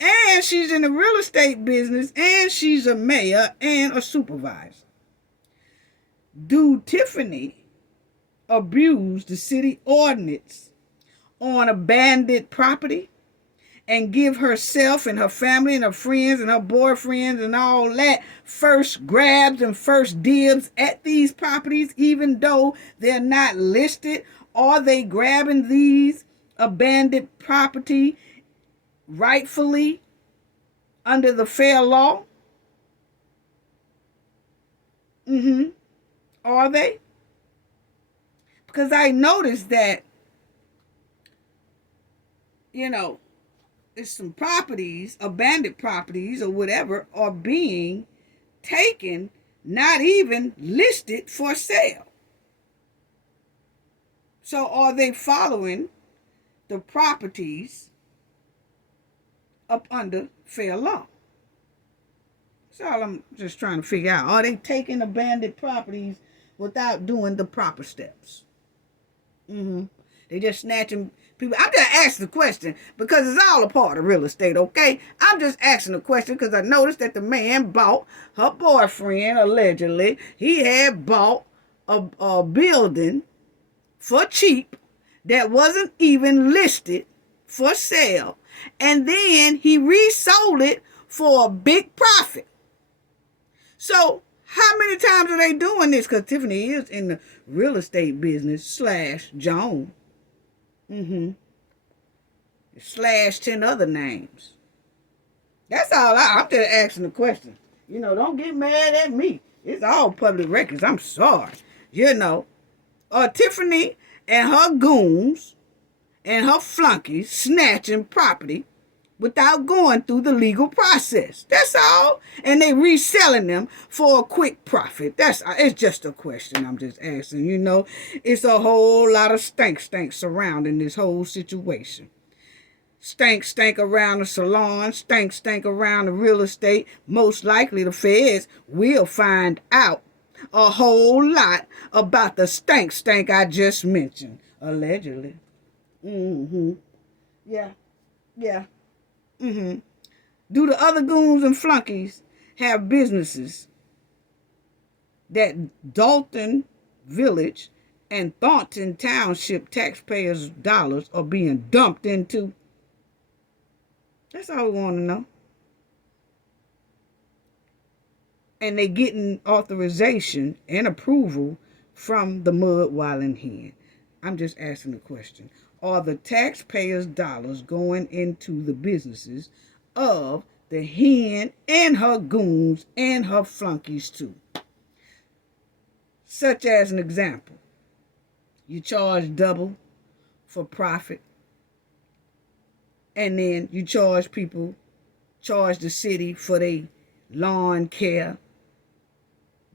And she's in the real estate business, and she's a mayor and a supervisor. Do Tiffany abuse the city ordinance on abandoned property and give herself and her family and her friends and her boyfriends and all that first grabs and first dibs at these properties, even though they're not listed? Are they grabbing these abandoned property rightfully under the fair law? Are they? Because I noticed that, it's some properties, abandoned properties or whatever, are being taken, not even listed for sale. So are they following the properties up under fair law? That's all I'm just trying to figure out. Are they taking abandoned properties without doing the proper steps? They just snatching people. I'm just asking the question because it's all a part of real estate, okay? I'm just asking the question because I noticed that the man bought her boyfriend, allegedly. He had bought a building for cheap that wasn't even listed for sale. And then he resold it for a big profit. So how many times are they doing this? Because Tiffany is in the real estate business / Joan. / 10 other names. That's all. I'm just asking the question. Don't get mad at me. It's all public records. I'm sorry. You know, Tiffany and her goons and her flunkies snatching property without going through the legal process. That's all. And they reselling them for a quick profit. It's just a question I'm just asking. You know, it's a whole lot of stank surrounding this whole situation. Stank around the salon, stank around the real estate. Most likely the feds will find out a whole lot about the stank I just mentioned. Allegedly. Mm-hmm. Yeah. Mm-hmm. Do the other goons and flunkies have businesses that Dalton Village and Thornton Township taxpayers' dollars are being dumped into? That's all we want to know. And they getting authorization and approval from the mud wilding hen. I'm just asking the question. Are the taxpayers' dollars going into the businesses of the hen and her goons and her flunkies too? Such as an example, you charge double for profit, and then you charge the city for their lawn care,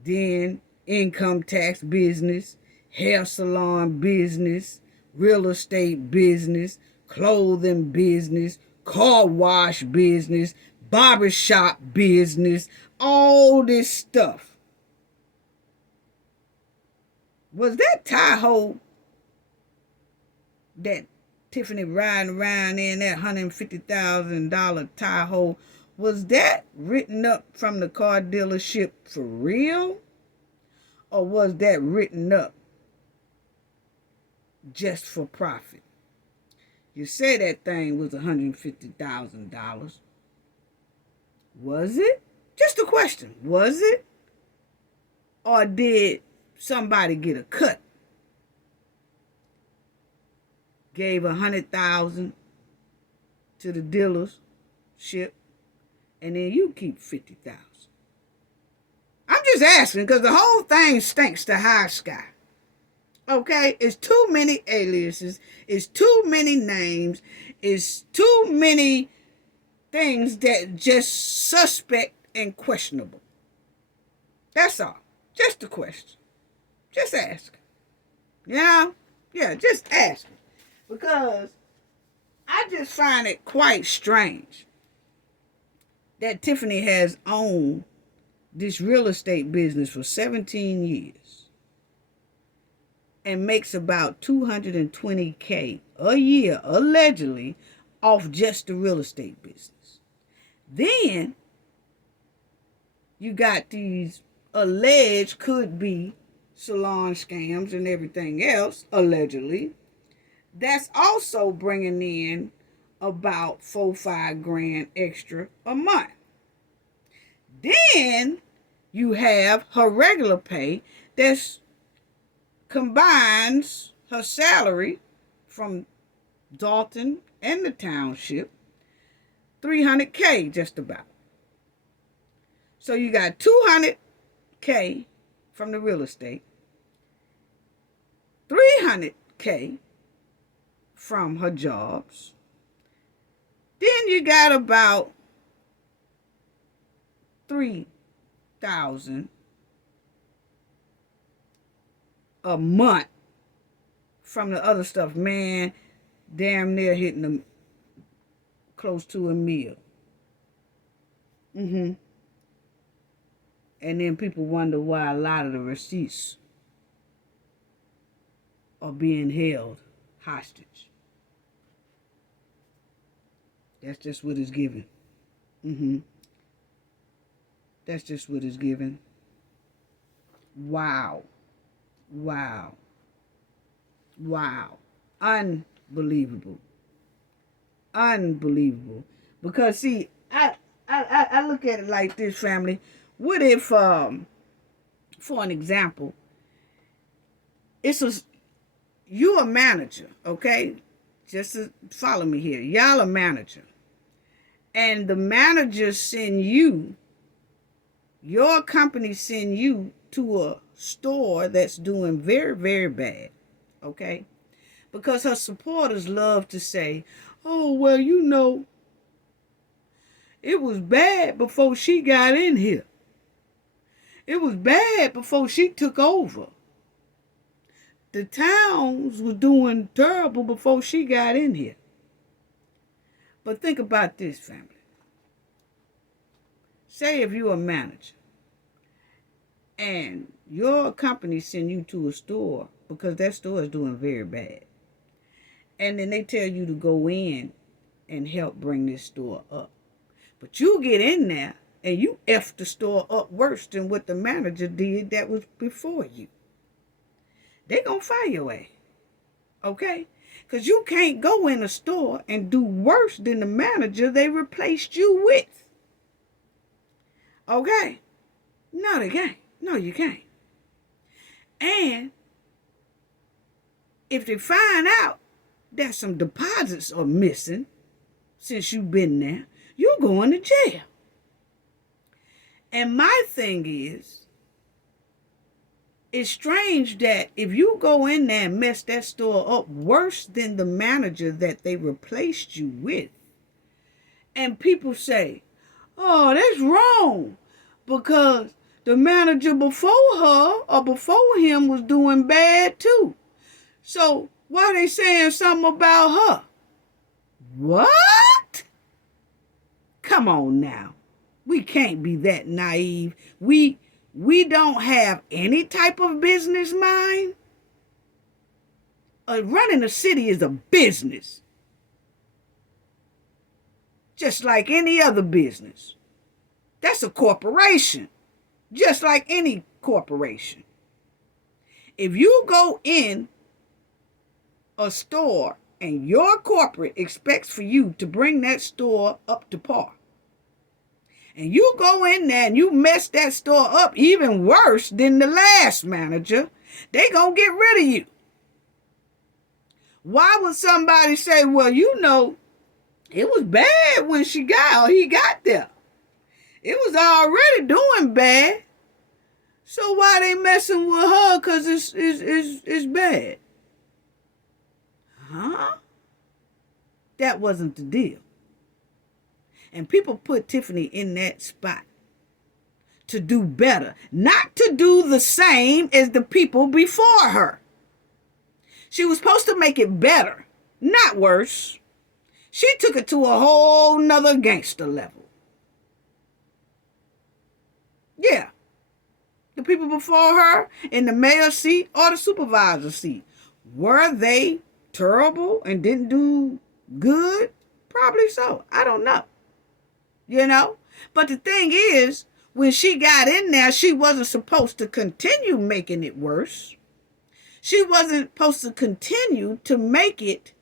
then income tax business, hair salon business, real estate business, clothing business, car wash business, barbershop business, all this stuff. Was that Tahoe that Tiffany riding around in, that $150,000 Tahoe, was that written up from the car dealership for real? Or was that written up just for profit? You say that thing was $150,000. Was it? Just a question. Was it? Or did somebody get a cut? Gave $100,000 to the dealership, and then you keep $50,000. I'm just asking because the whole thing stinks to high sky. Okay, it's too many aliases. It's too many names. It's too many things that just suspect and questionable. That's all. Just a question. Just ask. You know? Yeah, just ask. Because I just find it quite strange that Tiffany has owned this real estate business for 17 years and makes about $220K a year, allegedly, off just the real estate business. Then you got these alleged could-be salon scams and everything else, allegedly, that's also bringing in about $4-5 grand extra a month. Then you have her regular pay that combines her salary from Dalton and the township, $300K just about. So you got $200K from the real estate, $300K from her jobs. Then you got about $3,000 a month from the other stuff. Man, damn near hitting them close to a meal. And then people wonder why a lot of the receipts are being held hostage. That's just what it's given. That's just what it's given. Wow. Unbelievable. Because see, I look at it like this, family. What if, for an example, you a manager, okay? Just to follow me here. Y'all a manager. And the manager send you Your company send you to a store that's doing very, very bad, okay? Because her supporters love to say, oh, well, it was bad before she got in here. It was bad before she took over. The towns was doing terrible before she got in here. But think about this, family. Say if you're a manager and your company send you to a store because that store is doing very bad. And then they tell you to go in and help bring this store up. But you get in there and you F the store up worse than what the manager did that was before you. They gonna fire your ass, okay? Because you can't go in a store and do worse than the manager they replaced you with. Okay? No, they can't. No, you can't. And if they find out that some deposits are missing since you've been there, you're going to jail. And my thing is, it's strange that if you go in there and mess that store up worse than the manager that they replaced you with, and people say, oh, that's wrong because the manager before her or before him was doing bad too. So why they saying something about her? What? Come on now. We can't be that naive. We don't have any type of business mind. Running a city is a business. Just like any other business. That's a corporation. Just like any corporation. If you go in a store and your corporate expects for you to bring that store up to par, and you go in there and you mess that store up even worse than the last manager, they gonna get rid of you. Why would somebody say, well, it was bad when he got there. It was already doing bad. So why they messing with her? Because it's bad. Huh? That wasn't the deal. And people put Tiffany in that spot to do better, not to do the same as the people before her. She was supposed to make it better, not worse. She took it to a whole nother gangster level. Yeah. The people before her in the mayor seat or the supervisor seat, were they terrible and didn't do good? Probably so. I don't know. But the thing is, when she got in there, she wasn't supposed to continue making it worse. She wasn't supposed to continue to make it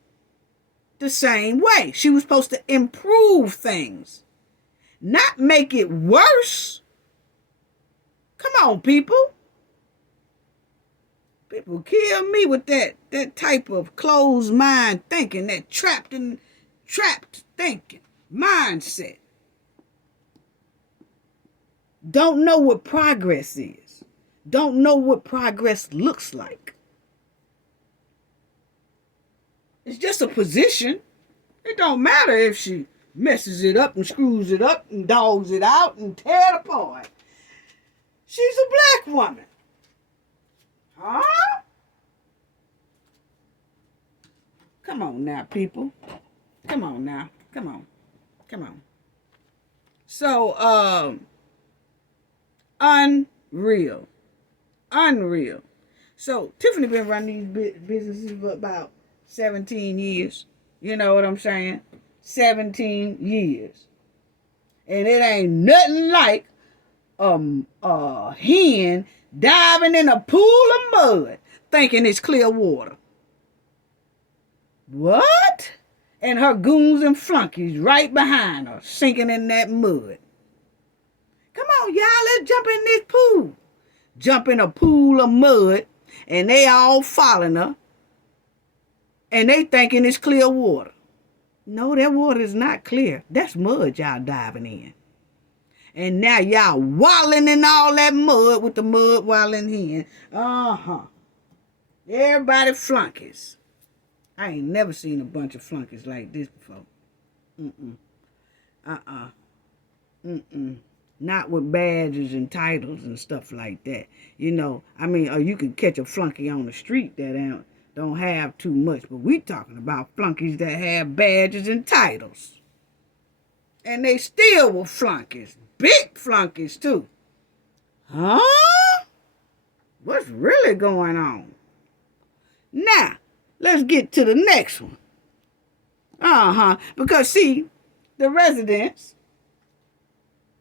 the same way. She was supposed to improve things, not make it worse. Come on, people. People kill me with that type of closed mind thinking, that trapped thinking mindset. Don't know what progress is. Don't know what progress looks like. It's just a position. It don't matter if she messes it up and screws it up and dogs it out and tear it apart. She's a black woman. Huh? Come on now, people. Come on now. Come on. So, unreal. So, Tiffany been running these businesses for about 17 years. You know what I'm saying? 17 years. And it ain't nothing like a hen diving in a pool of mud thinking it's clear water. What? And her goons and flunkies right behind her, sinking in that mud. Come on, y'all, let's jump in this pool. Jump in a pool of mud, and they all following her, and they thinking it's clear water. No, that water is not clear. That's mud y'all diving in. And now y'all wallin' in all that mud with the mud wallin' hen. Everybody flunkies. I ain't never seen a bunch of flunkies like this before. Not with badges and titles and stuff like that. You know, I mean, or you can catch a flunky on the street that don't have too much. But we talking about flunkies that have badges and titles. And they still were flunkies. Big flunkies, too. Huh? What's really going on? Now, let's get to the next one. Because, see, the residents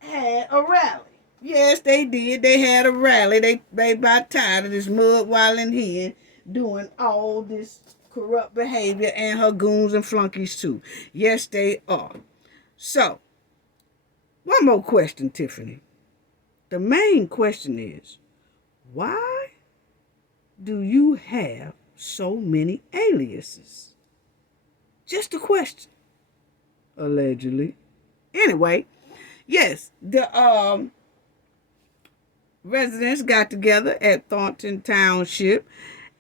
had a rally. Yes, they did. They had a rally. They about tired of this mud wilding hen doing all this corrupt behavior and her goons and flunkies, too. Yes, they are. So, one more question, Tiffany. The main question is, why do you have so many aliases? Just a question. Allegedly. Anyway, yes, the residents got together at Thornton Township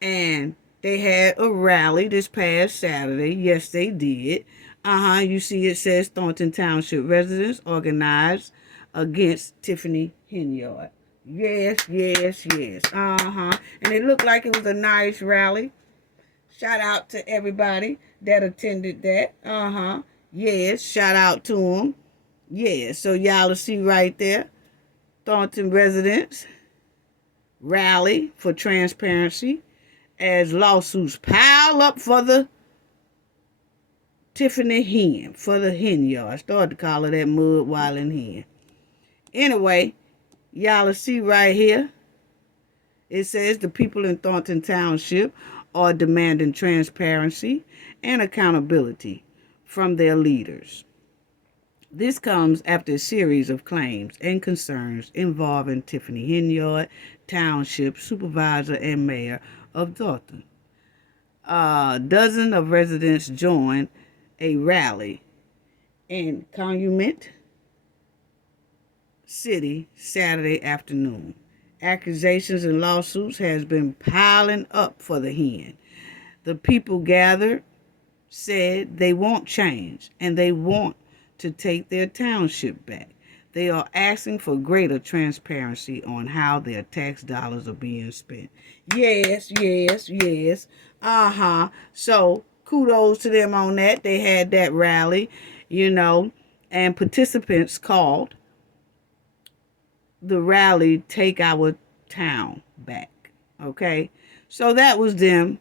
and they had a rally this past Saturday. Yes, they did. You see it says Thornton Township residents organized against Tiffany Henyard. Yes. And it looked like it was a nice rally. Shout out to everybody that attended that. Yes, shout out to them. Yes, so y'all will see right there. Thornton residents rally for transparency as lawsuits pile up for the Tiffany hen, for the Henyard. I started to call her that mud wilding hen. Anyway, y'all will see right here. It says the people in Thornton Township are demanding transparency and accountability from their leaders. This comes after a series of claims and concerns involving Tiffany Henyard, Township Supervisor and Mayor of Thornton. Dozens of residents joined a rally in Calumet City Saturday afternoon. Accusations and lawsuits has been piling up for the hen. The people gathered said they want change and they want to take their township back. They are asking for greater transparency on how their tax dollars are being spent. Yes. So kudos to them on that. They had that rally, and participants called the rally Take Our Town Back. Okay? So that was them.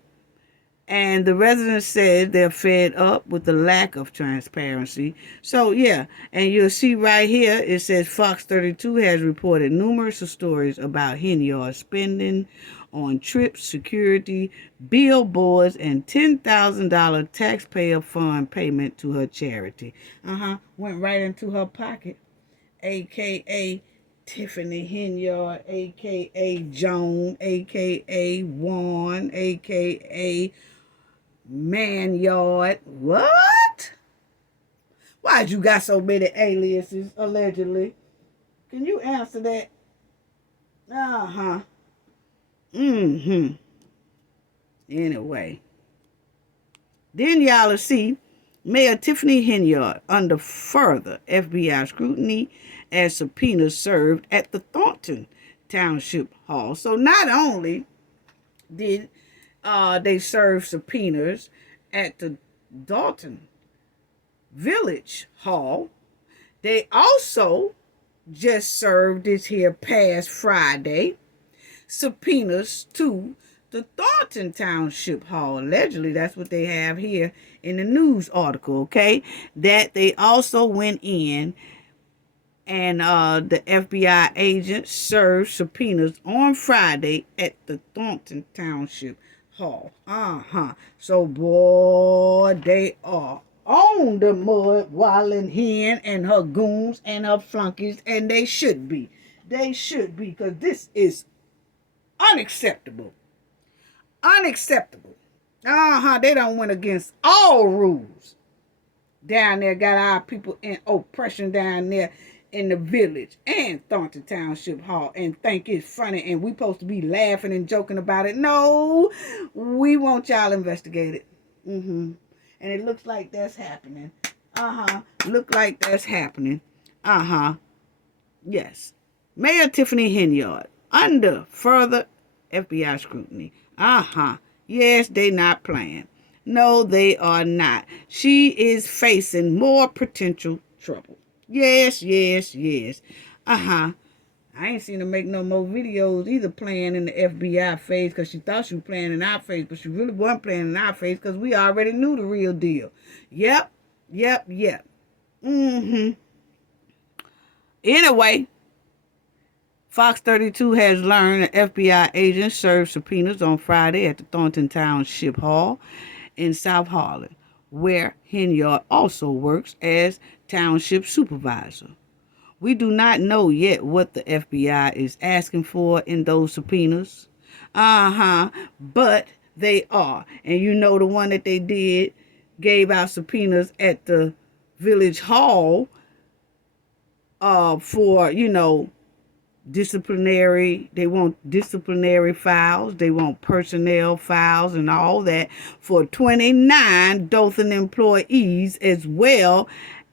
And the residents said they're fed up with the lack of transparency. So, yeah, and you'll see right here, it says Fox 32 has reported numerous stories about Henyard spending on trips, security, billboards, and $10,000 taxpayer fund payment to her charity. Went right into her pocket, a.k.a. Tiffany Henyard, a.k.a. Joan, a.k.a. Juan, a.k.a. Manyard. What? Why'd you got so many aliases, allegedly? Can you answer that? Anyway. Then y'all will see Mayor Tiffany Henyard under further FBI scrutiny as subpoenas served at the Thornton Township Hall. So not only did they serve subpoenas at the Dalton Village Hall, they also just served this here past Friday subpoenas to the Thornton Township Hall. Allegedly, that's what they have here in the news article, okay? That they also went in and the FBI agents served subpoenas on Friday at the Thornton Township Hall. So, boy, they are on the mud wilding hen and her goons and her flunkies, and they should be. They should be, because this is unacceptable. Unacceptable. They done went against all rules. Down there, got our people in oppression down there in the village and Thornton Township Hall and think it's funny and we supposed to be laughing and joking about it. No, we want y'all investigated. And it looks like that's happening. Look like that's happening. Yes. Mayor Tiffany Henyard under further FBI scrutiny. Yes, they not playing. No, they are not. She is facing more potential trouble. Yes. I ain't seen her make no more videos either playing in the FBI face because she thought she was playing in our face, but she really wasn't playing in our face because we already knew the real deal. Yep. Anyway, Fox 32 has learned that FBI agents served subpoenas on Friday at the Thornton Township Hall in South Harlem, where Henyard also works as township supervisor. We do not know yet what the FBI is asking for in those subpoenas. But they are. And you know the one that they did gave out subpoenas at the village hall for, disciplinary. They want disciplinary files. They want personnel files and all that for 29 Dothan employees, as well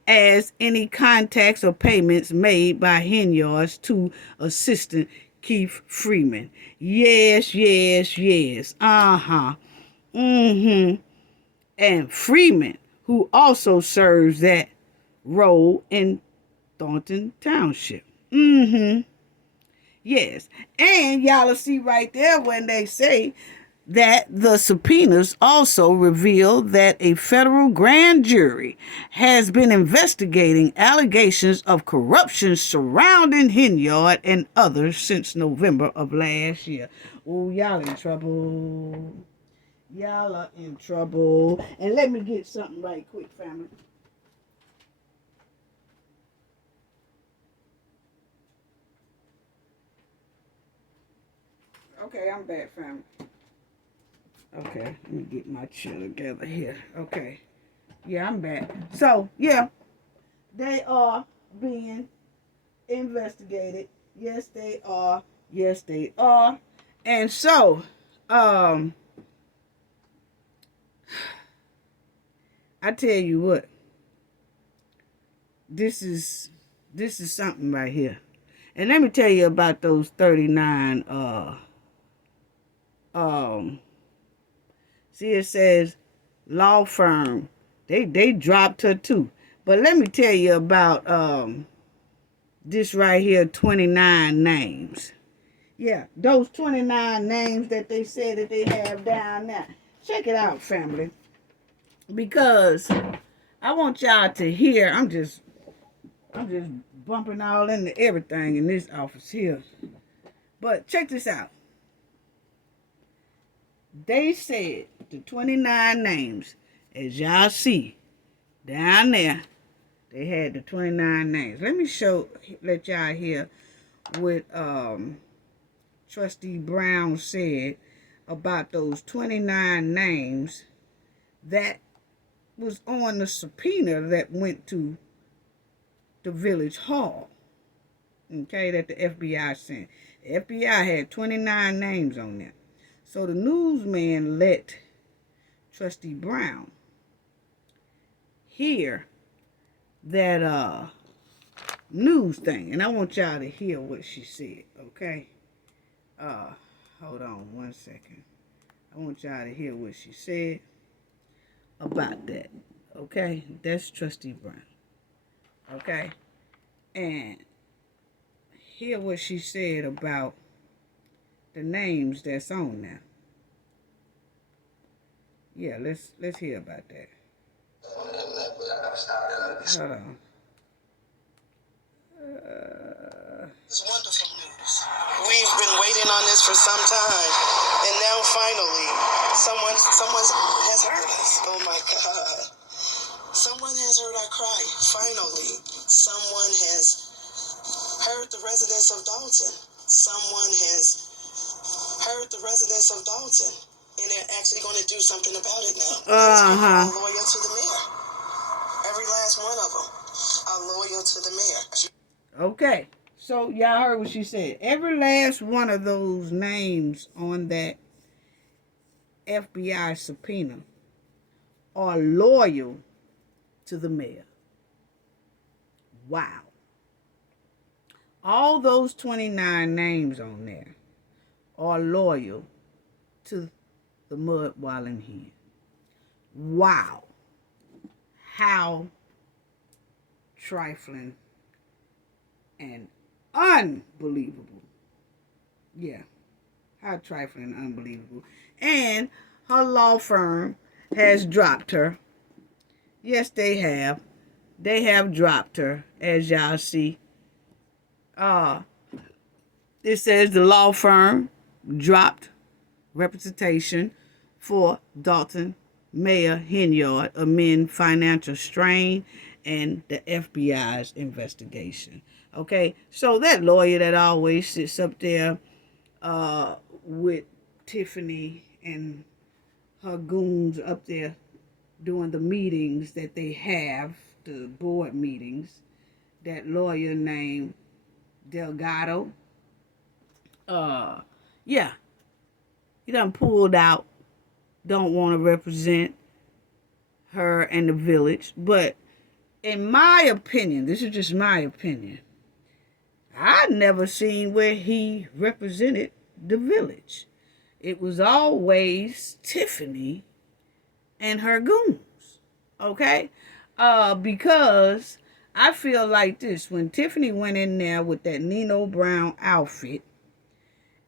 as any contacts or payments made by Henyard to assistant Keith Freeman. Yes. And Freeman, who also serves that role in Thornton Township. Yes. And y'all will see right there when they say that the subpoenas also reveal that a federal grand jury has been investigating allegations of corruption surrounding Henyard and others since November of last year. Oh, y'all in trouble. Y'all are in trouble. And let me get something right quick, family. Okay, I'm back, family. Okay, let me get my chill together here. Okay. Yeah, I'm back. So, yeah, they are being investigated. Yes, they are. And so, I tell you what. This is something right here. And let me tell you about those 39 see, it says law firm. They dropped her too. But let me tell you about this right here, 29 names. Yeah, those 29 names that they said that they have down there. Check it out, family. Because I want y'all to hear. I'm just bumping all into everything in this office here. But check this out. They said the 29 names, as y'all see down there, they had the 29 names. Let me let y'all hear what Trustee Brown said about those 29 names that was on the subpoena that went to the village hall. Okay, that the FBI sent. The FBI had 29 names on there. So the newsman let Trustee Brown hear that news thing. And I want y'all to hear what she said, okay? Hold on one second. I want y'all to hear what she said about that, okay? That's Trustee Brown, okay? And hear what she said about the names that's on there. Yeah, let's hear about that. Hold on. It's wonderful news. We've been waiting on this for some time, and now finally, someone has heard us. Oh my God! Someone has heard our cry. Finally, someone has heard the residents of Dalton. Someone has heard the residents of Dalton, and they're actually going to do something about it now. They're loyal to the mayor. Every last one of them are loyal to the mayor. Okay. So y'all heard what she said. Every last one of those names on that FBI subpoena are loyal to the mayor. Wow. All those 29 names on there are loyal to the mud walling hen. Wow. How trifling and unbelievable. Yeah. How trifling and unbelievable. And her law firm has dropped her. Yes, they have. They have dropped her, as y'all see. It says the law firm dropped representation for Dalton Mayor Henyard amid financial strain and the FBI's investigation. Okay, so that lawyer that always sits up there with Tiffany and her goons up there doing the meetings that they have, the board meetings, that lawyer named Delgado, yeah, he done pulled out, don't want to represent her and the village. But in my opinion, this is just my opinion, I never seen where he represented the village. It was always Tiffany and her goons. Okay? Because I feel like this. When Tiffany went in there with that Nino Brown outfit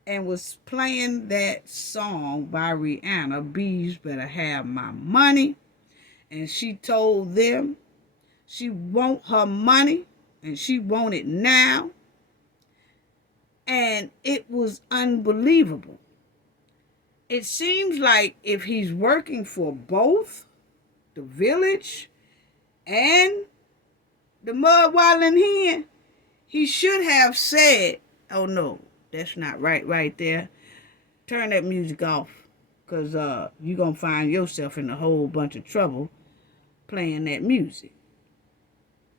and was playing that song by Rihanna, Bees Better Have My Money, and she told them she want her money and she want it now, and it was unbelievable. It seems like if he's working for both the village and the mud walling hen, he should have said, oh no, that's not right there. Turn that music off, because you're going to find yourself in a whole bunch of trouble playing that music.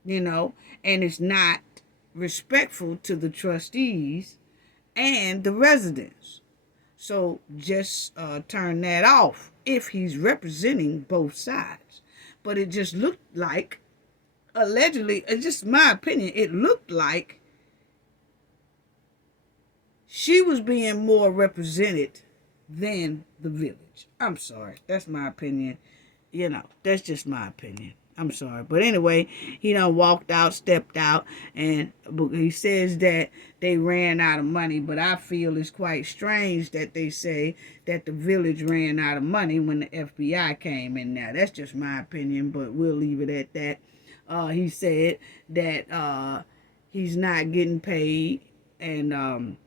You know, and it's not respectful to the trustees and the residents. So just turn that off if he's representing both sides. But it just looked like, allegedly, it's just my opinion, it looked like she was being more represented than the village. I'm sorry. That's my opinion. You know, that's just my opinion. I'm sorry. But anyway, he done walked out, stepped out, and he says that they ran out of money. But I feel it's quite strange that they say that the village ran out of money when the FBI came in there. That's just my opinion, but we'll leave it at that. He said that he's not getting paid, and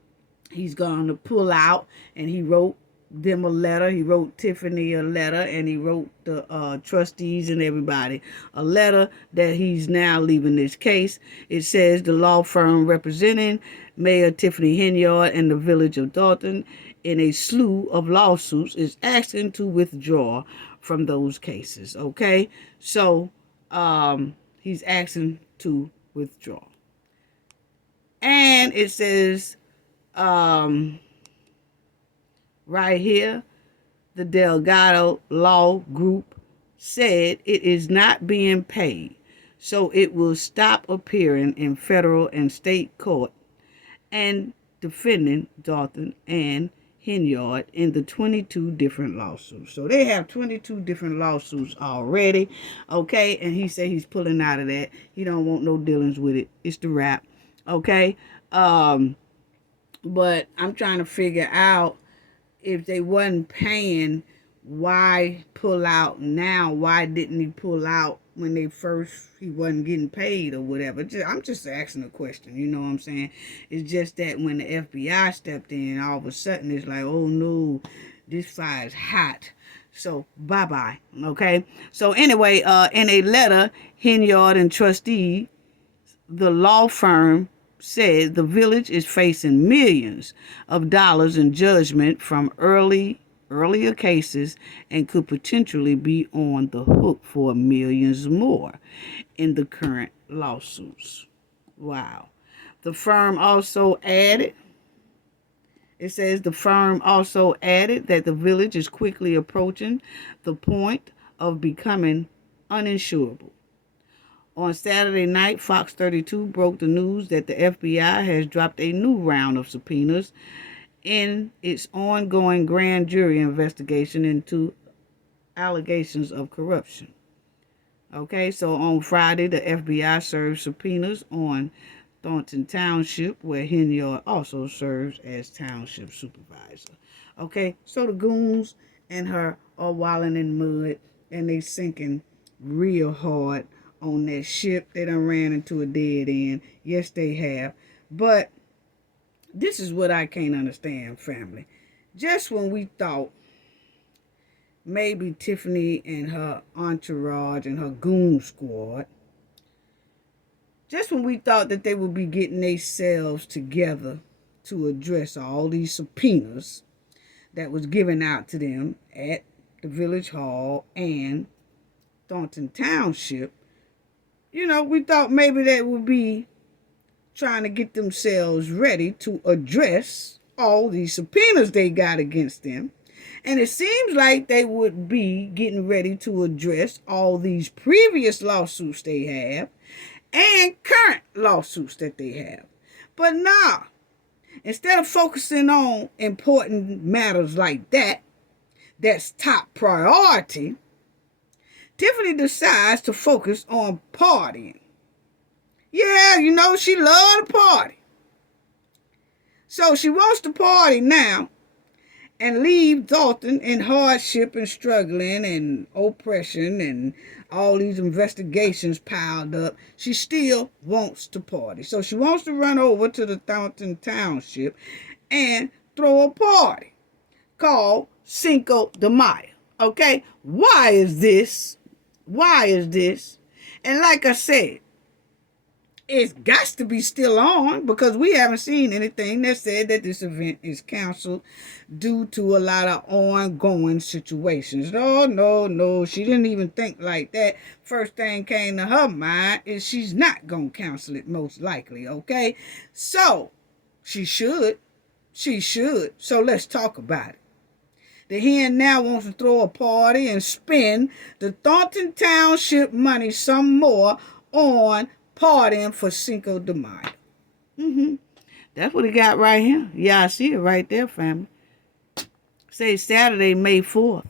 he's going to pull out, and he wrote them a letter. He wrote Tiffany a letter, and he wrote the trustees and everybody a letter that he's now leaving this case. It says the law firm representing Mayor Tiffany Henyard and the village of Dalton in a slew of lawsuits is asking to withdraw from those cases. Okay, so he's asking to withdraw, and it says right here, the Delgado Law Group said it is not being paid, so it will stop appearing in federal and state court and defending Dalton and Henyard in the 22 different lawsuits. So they have 22 different lawsuits already, okay? And he said he's pulling out of that. He don't want no dealings with it. It's the wrap, okay? But I'm trying to figure out, if they wasn't paying, why pull out now? Why didn't he pull out when he wasn't getting paid or whatever? I'm just asking a question, you know what I'm saying? It's just that when the FBI stepped in, all of a sudden it's like, oh no, this fire is hot. So bye-bye, okay? So anyway, in a letter, Henyard and trustee, the law firm, said the village is facing millions of dollars in judgment from earlier cases and could potentially be on the hook for millions more in the current lawsuits. Wow. The firm also added, it says the firm also added that the village is quickly approaching the point of becoming uninsurable. On Saturday night, Fox 32 broke the news that the FBI has dropped a new round of subpoenas in its ongoing grand jury investigation into allegations of corruption. Okay, so on Friday, the FBI served subpoenas on Thornton Township, where Henyard also serves as township supervisor. Okay, so the goons and her are wallowing in mud, and they sinking real hard on that ship. They done ran into a dead end. Yes, they have. But this is what I can't understand, family. Just when we thought maybe Tiffany and her entourage and her goon squad, just when we thought that they would be getting themselves together to address all these subpoenas that was given out to them at the village hall and Thornton Township, we thought maybe they would be trying to get themselves ready to address all these subpoenas they got against them. And it seems like they would be getting ready to address all these previous lawsuits they have and current lawsuits that they have. But nah, instead of focusing on important matters like that, that's top priority, Tiffany decides to focus on partying. Yeah, she loved to party. So she wants to party now and leave Dalton in hardship and struggling and oppression and all these investigations piled up. She still wants to party. So she wants to run over to the Thornton Township and throw a party called Cinco de Mayo. Okay? Why is this? And like I said, it's got to be still on because we haven't seen anything that said that this event is canceled due to a lot of ongoing situations. No. She didn't even think like that. First thing came to her mind is she's not going to cancel it most likely, okay? So, she should. So, let's talk about it. The hen now wants to throw a party and spend the Thornton Township money some more on partying for Cinco de Mayo. That's what he got right here. Yeah, I see it right there, family. Say Saturday, May 4th.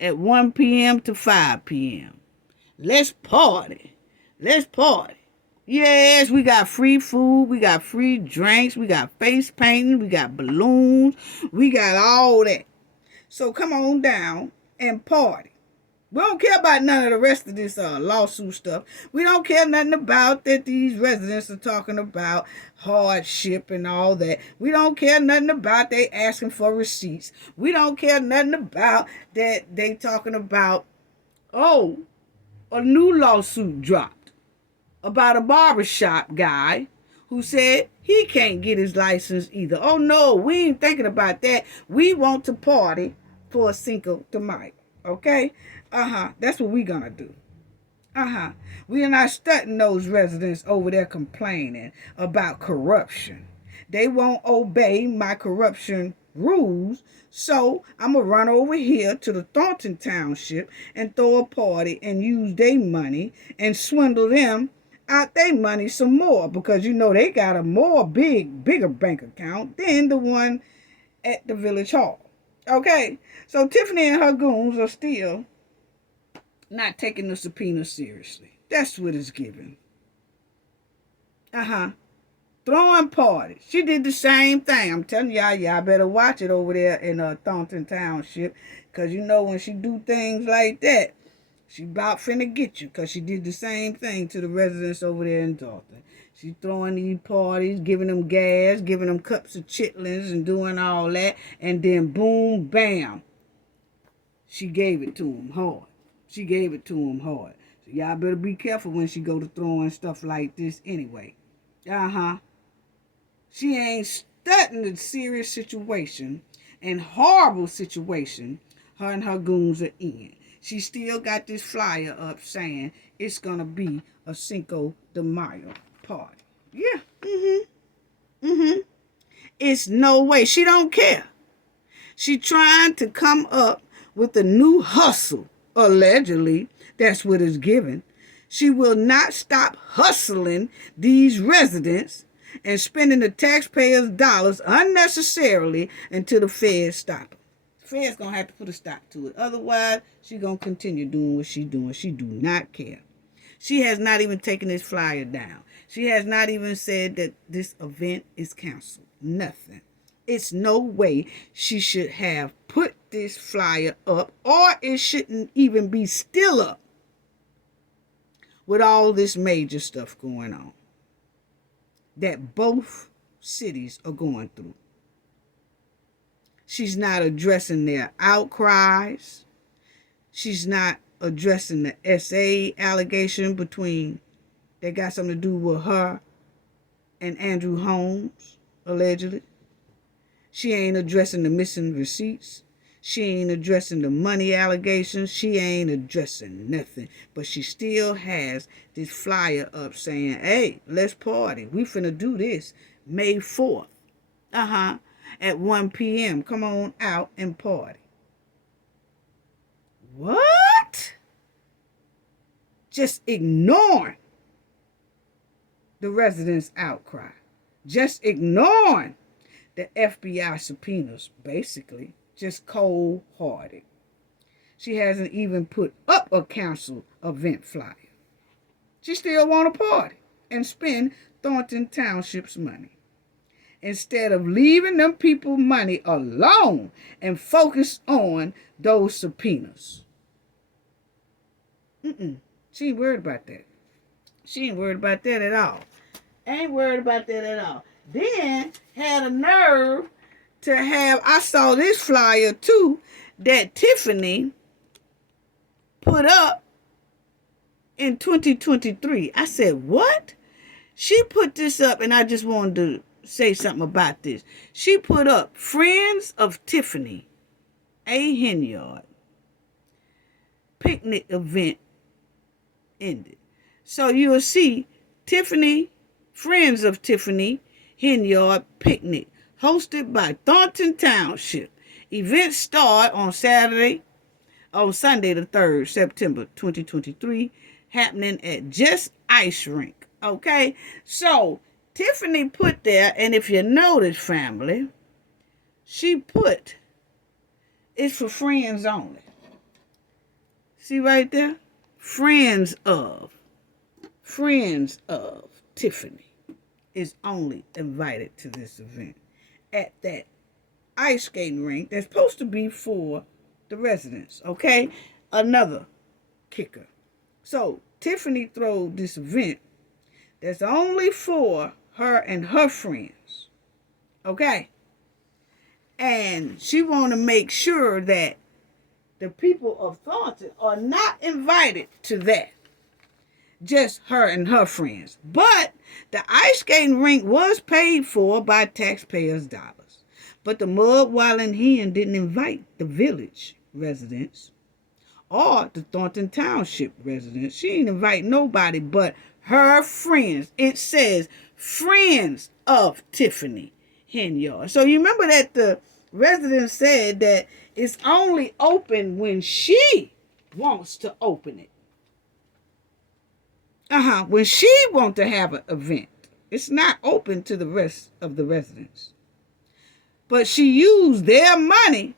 At 1 p.m. to 5 p.m. Let's party. Yes, we got free food. We got free drinks. We got face painting. We got balloons. We got all that. So come on down and party. We don't care about none of the rest of this lawsuit stuff. We don't care nothing about that these residents are talking about hardship and all that. We don't care nothing about they asking for receipts. We don't care nothing about that they talking about, a new lawsuit dropped about a barbershop guy who said he can't get his license either. Oh, no, we ain't thinking about that. We want to party for Cinco de Mayo, okay? That's what we gonna do. We are not studying those residents over there complaining about corruption. They won't obey my corruption rules, so I'm going to run over here to the Thornton Township and throw a party and use their money and swindle them out their money some more because they got a bigger bank account than the one at the village hall. Okay, so Tiffany and her goons are still not taking the subpoena seriously. That's what it's giving. Throwing parties. She did the same thing. I'm telling y'all better watch it over there in Thornton Township. Because when she do things like that, she about finna get you. Because she did the same thing to the residents over there in Thornton. She throwing these parties, giving them gas, giving them cups of chitlins and doing all that. And then boom, bam. She gave it to them hard. So y'all better be careful when she go to throwing stuff like this anyway. She ain't studying the serious situation and horrible situation her and her goons are in. She still got this flyer up saying it's going to be a Cinco de Mayo party. Yeah. It's no way. She don't care. She trying to come up with a new hustle, allegedly. That's what it's given. She will not stop hustling these residents and spending the taxpayers' dollars unnecessarily until the feds stop her. The feds going to have to put a stop to it. Otherwise, she going to continue doing what she doing. She do not care. She has not even taken this flyer down. She has not even said that this event is canceled. Nothing. It's no way she should have put this flyer up, or it shouldn't even be still up with all this major stuff going on that both cities are going through. She's not addressing their outcries. She's not addressing the SA allegation that got something to do with her and Andrew Holmes, allegedly. She ain't addressing the missing receipts. She ain't addressing the money allegations. She ain't addressing nothing. But she still has this flyer up saying, hey, let's party. We finna do this May 4th. At 1 p.m. Come on out and party. What? Just ignoring the residents' outcry. Just ignoring the FBI subpoenas, basically. Just cold-hearted. She hasn't even put up a council event flyer. She still want to party and spend Thornton Township's money, instead of leaving them people money alone and focus on those subpoenas. She ain't worried about that. She ain't worried about that at all. Ain't worried about that at all. Then had a nerve to have, I saw this flyer too, that Tiffany put up in 2023. I said, what? She put this up, and I just wanted to say something about this. She put up Friends of Tiffany, a Henyard picnic event ended. So you'll see Tiffany, Friends of Tiffany, Henyard picnic, hosted by Thornton Township. Events start on Sunday the 3rd, September 2023, happening at Just Ice Rink. Okay? So, Tiffany put there, and if you notice, family, she put, it's for friends only. See right there? Friends of Tiffany is only invited to this event at that ice skating rink that's supposed to be for the residents, okay? Another kicker. So, Tiffany throws this event that's only for her and her friends, okay? And she want to make sure that the people of Thornton are not invited to that. Just her and her friends. But the ice skating rink was paid for by taxpayers' dollars. But the Mud Wildin' Hen didn't invite the village residents or the Thornton Township residents. She didn't invite nobody but her friends. It says Friends of Tiffany Henyard. So you remember that the resident said that it's only open when she wants to open it. When she wants to have an event. It's not open to the rest of the residents. But she used their money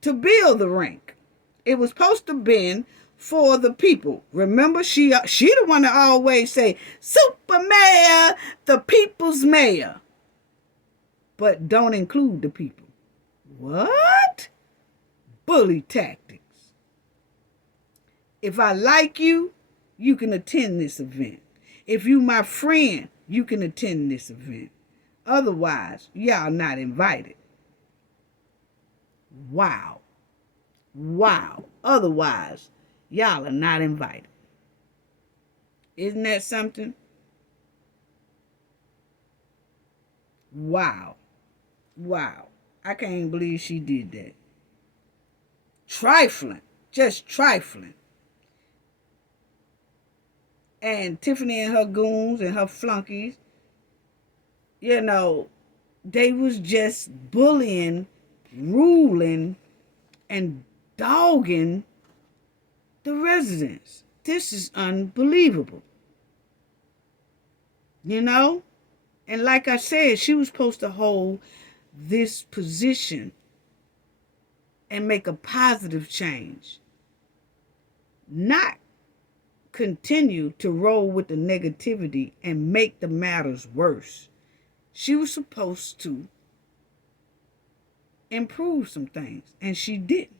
to build the rink. It was supposed to be for the people. Remember, she the one that always say, Super Mayor, the people's mayor. But don't include the people. What? Bully tactics. If I like you, you can attend this event. If you my friend, you can attend this event. Otherwise, y'all not invited. Wow. Otherwise, y'all are not invited. Isn't that something? Wow. I can't believe she did that. Trifling. Just trifling. And Tiffany and her goons and her flunkies, you know, they was just bullying, ruling, and dogging the residents. This is unbelievable. You know? And like I said, she was supposed to hold this position and make a positive change, not continue to roll with the negativity and make the matters worse. She was supposed to improve some things, and she didn't.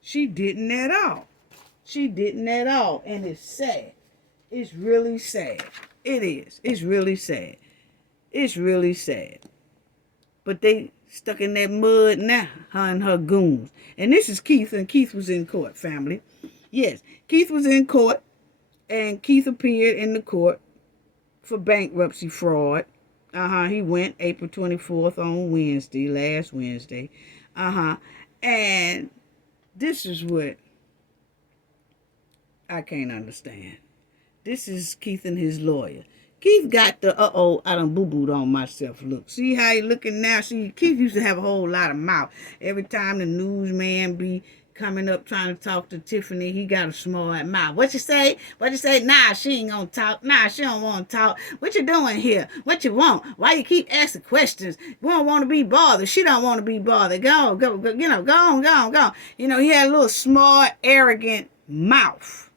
She didn't at all. She didn't at all, and it's sad. It's really sad. It is. It's really sad. It's really sad. But they stuck in that mud now, her and her goons. And this is Keith, and Keith was in court, family. Yes, Keith was in court, and Keith appeared in the court for bankruptcy fraud. He went April 24th on Wednesday, last Wednesday. And this is what I can't understand. This is Keith and his lawyer. Keith got the, I done boo-booed on myself look. See how he looking now? See, Keith used to have a whole lot of mouth. Every time the newsman be coming up trying to talk to Tiffany, he got a smart mouth. What you say? What you say? Nah, she ain't gonna talk. Nah, she don't want to talk. What you doing here? What you want? Why you keep asking questions? We don't want to be bothered. She don't want to be bothered. Go, you know, go on. You know, he had a little smart, arrogant mouth.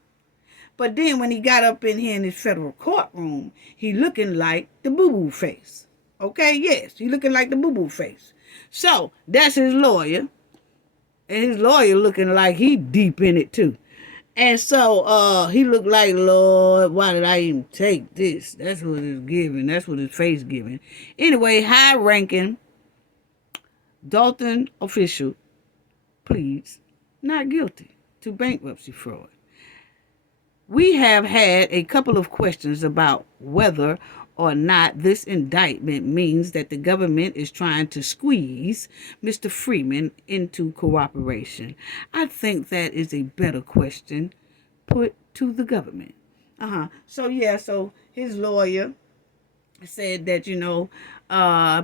But then when he got up in here in his federal courtroom, he looking like the boo-boo face. Okay, yes, he looking like the boo-boo face. So, that's his lawyer. And his lawyer looking like he deep in it too. And so he looked like, Lord, why did I even take this? That's what it's giving. That's what his face giving. Anyway, high-ranking Dalton official pleads not guilty to bankruptcy fraud. We have had a couple of questions about whether or not this indictment means that the government is trying to squeeze Mr. Freeman into cooperation. I think that is a better question put to the government. So his lawyer said that,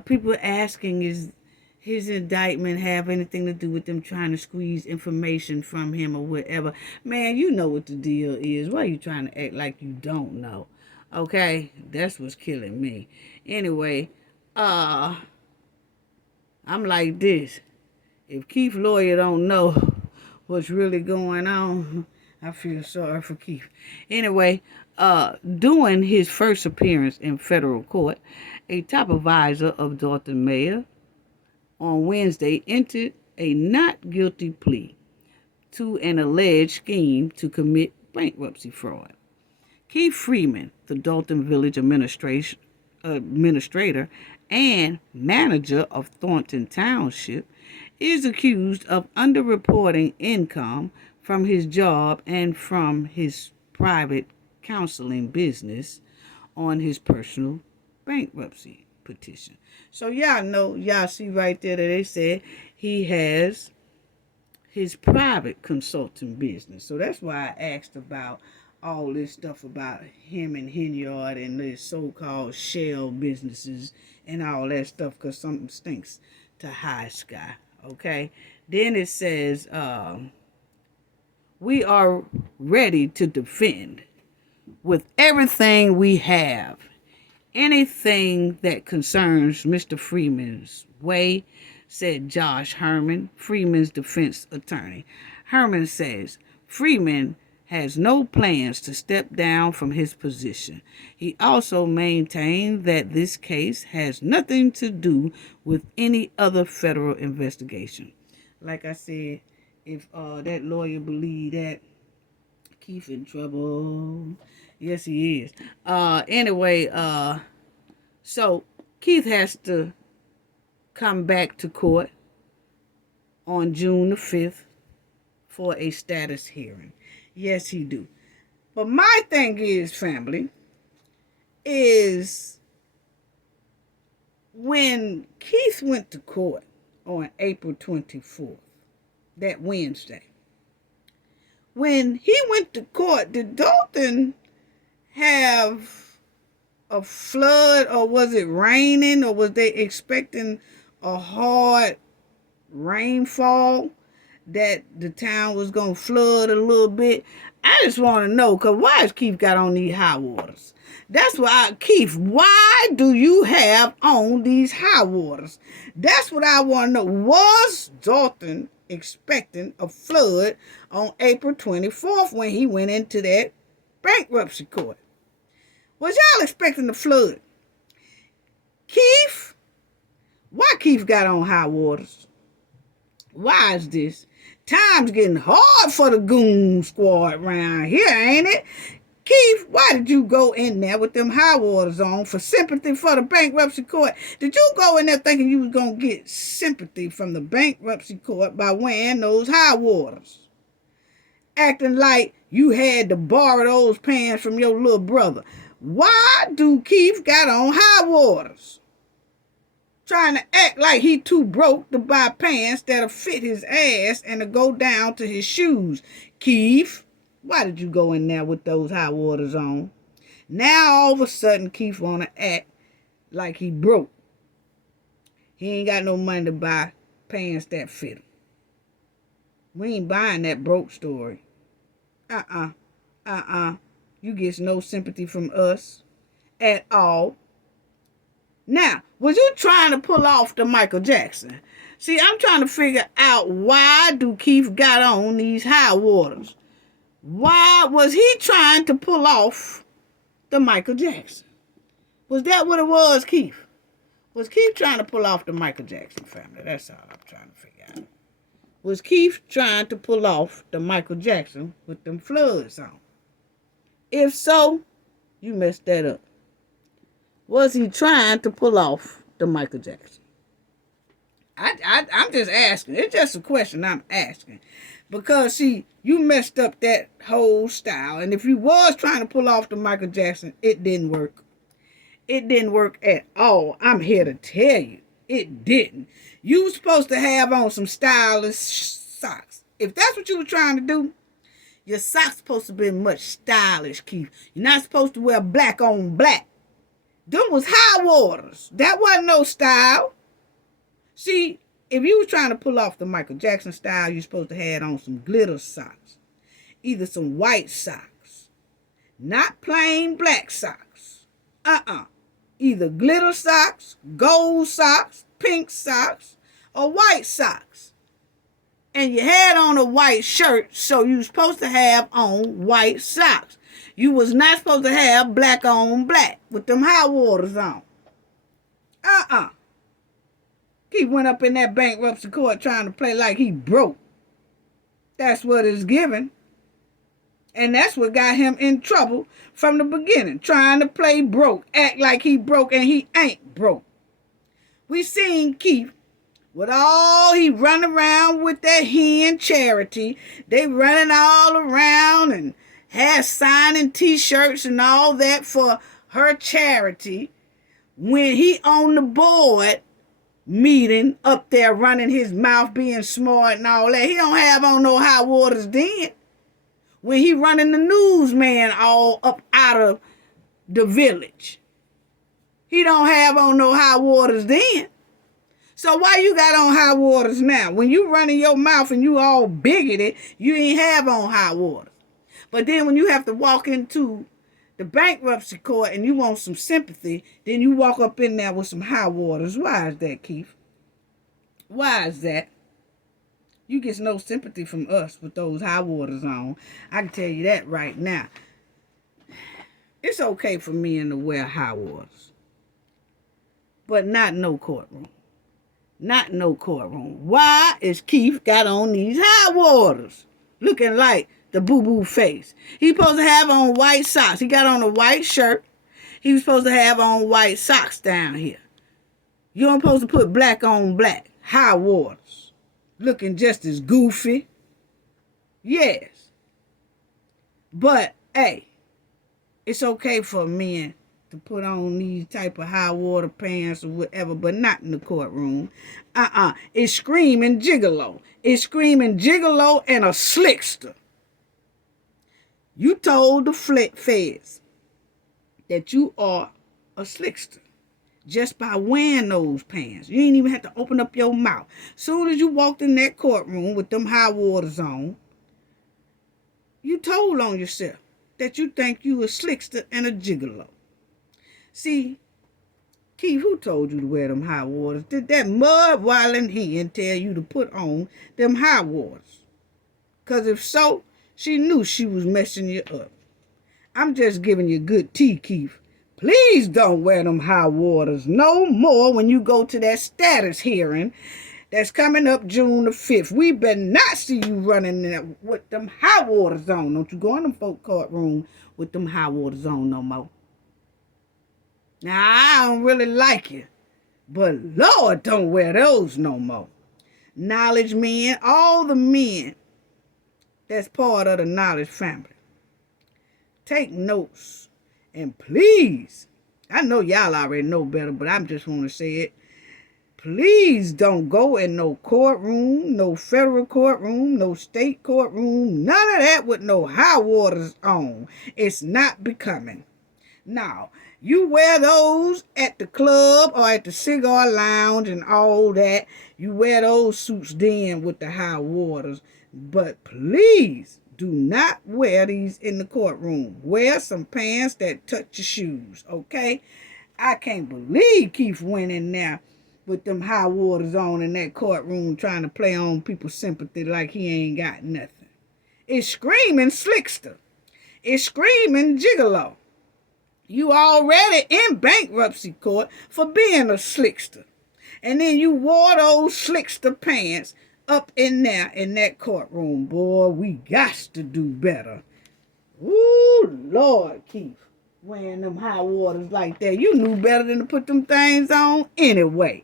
people asking is his indictment have anything to do with them trying to squeeze information from him or whatever. Man, you know what the deal is. Why are you trying to act like you don't know? Okay, that's what's killing me. Anyway, I'm like this. If Keith's lawyer don't know what's really going on, I feel sorry for Keith. Anyway, during his first appearance in federal court, a top advisor of Dalton Mayor on Wednesday entered a not guilty plea to an alleged scheme to commit bankruptcy fraud. Keith Freeman, the Dalton Village administrator and manager of Thornton Township, is accused of underreporting income from his job and from his private counseling business on his personal bankruptcy petition. So y'all see right there that they said he has his private consulting business. So that's why I asked about all this stuff about him and Henyard and his so-called shell businesses and all that stuff, because something stinks to high sky. Okay. Then it says, we are ready to defend with everything we have anything that concerns Mr. Freeman's way, said Josh Herman, Freeman's defense attorney. Herman says Freeman has no plans to step down from his position. He also maintained that this case has nothing to do with any other federal investigation. Like I said, if that lawyer believed that, Keith in trouble. Yes, he is. So Keith has to come back to court on June the 5th for a status hearing. Yes, he do. But my thing is, family, is when Keith went to court on April 24th, that Wednesday, when he went to court, did Dalton have a flood, or was it raining, or was they expecting a hard rainfall that the town was going to flood a little bit? I just want to know, because why has Keith got on these high waters? That's why, Keith, why do you have on these high waters? That's what I want to know. Was Dalton expecting a flood on April 24th when he went into that bankruptcy court? Was y'all expecting the flood? Keith? Why Keith got on high waters? Why is this? Time's getting hard for the goon squad around here, ain't it? Keith, why did you go in there with them high waters on for sympathy for the bankruptcy court? Did you go in there thinking you was going to get sympathy from the bankruptcy court by wearing those high waters? Acting like you had to borrow those pants from your little brother. Why do Keith got on high waters? Trying to act like he too broke to buy pants that'll fit his ass and to go down to his shoes. Keith, why did you go in there with those high waters on? Now all of a sudden Keith want to act like he broke. He ain't got no money to buy pants that fit him. We ain't buying that broke story. You get no sympathy from us at all. Now, was you trying to pull off the Michael Jackson? See, I'm trying to figure out, why do Keith got on these high waters? Why was he trying to pull off the Michael Jackson? Was that what it was, Keith? Was Keith trying to pull off the Michael Jackson, family? That's all I'm trying to figure out. Was Keith trying to pull off the Michael Jackson with them floods on? If so, you messed that up. Was he trying to pull off the Michael Jackson? I'm just asking. It's just a question I'm asking. Because, see, you messed up that whole style. And if you was trying to pull off the Michael Jackson, it didn't work. It didn't work at all. I'm here to tell you. It didn't. You were supposed to have on some stylish socks. If that's what you were trying to do, your socks supposed to be much stylish, Keith. You're not supposed to wear black on black. Them was high waters. That wasn't no style. See, if you was trying to pull off the Michael Jackson style, you're supposed to have on some glitter socks. Either some white socks. Not plain black socks. Either glitter socks, gold socks, pink socks, or white socks. And you had on a white shirt, so you was supposed to have on white socks. You was not supposed to have black on black with them high waters on. He went up in that bankruptcy court trying to play like he broke. That's what it's given. And that's what got him in trouble from the beginning. Trying to play broke. Act like he broke and he ain't broke. We seen Keith with all he run around with that hen charity. They running all around and had signing t-shirts and all that for her charity. When he on the board meeting up there running his mouth being smart and all that. He don't have on no high waters then. When he running the newsman all up out of the village. He don't have on no high waters then. So why you got on high waters now? When you running your mouth and you all bigoted, you ain't have on high waters. But then when you have to walk into the bankruptcy court and you want some sympathy, then you walk up in there with some high waters. Why is that, Keith? Why is that? You get no sympathy from us with those high waters on. I can tell you that right now. It's okay for men to wear high waters. But not no courtroom. Not no courtroom. Why is Keith got on these high waters? Looking like the boo-boo face. He's supposed to have on white socks. He got on a white shirt. He was supposed to have on white socks down here. You ain't supposed to put black on black. High waters. Looking just as goofy. Yes. But, hey, it's okay for men to put on these type of high water pants or whatever, but not in the courtroom. It's screaming gigolo. It's screaming gigolo and a slickster. You told the feds that you are a slickster just by wearing those pants. You ain't even have to open up your mouth. Soon as you walked in that courtroom with them high waters on, you told on yourself that you think you a slickster and a gigolo. See, Keith, who told you to wear them high waters? Did that mud-wilding hen tell you to put on them high waters? Because if so, she knew she was messing you up. I'm just giving you good tea, Keith. Please don't wear them high waters no more when you go to that status hearing that's coming up June the 5th. We better not see you running there with them high waters on. Don't you go in them folk courtroom with them high waters on no more. Now, I don't really like you, but Lord, don't wear those no more. Knowledge men, all the men that's part of the knowledge family, take notes. And please, I know y'all already know better, but I just want to say it. Please don't go in no courtroom, no federal courtroom, no state courtroom, none of that with no high waters on. It's not becoming. Now, you wear those at the club or at the cigar lounge and all that. You wear those suits then with the high waters. But please do not wear these in the courtroom. Wear some pants that touch your shoes, okay? I can't believe Keith went in there with them high waters on in that courtroom trying to play on people's sympathy like he ain't got nothing. It's screaming slickster. It's screaming gigolo. You already in bankruptcy court for being a slickster. And then you wore those slickster pants up in there in that courtroom. Boy, we got to do better. Ooh, Lord, Keith, wearing them high waters like that. You knew better than to put them things on anyway.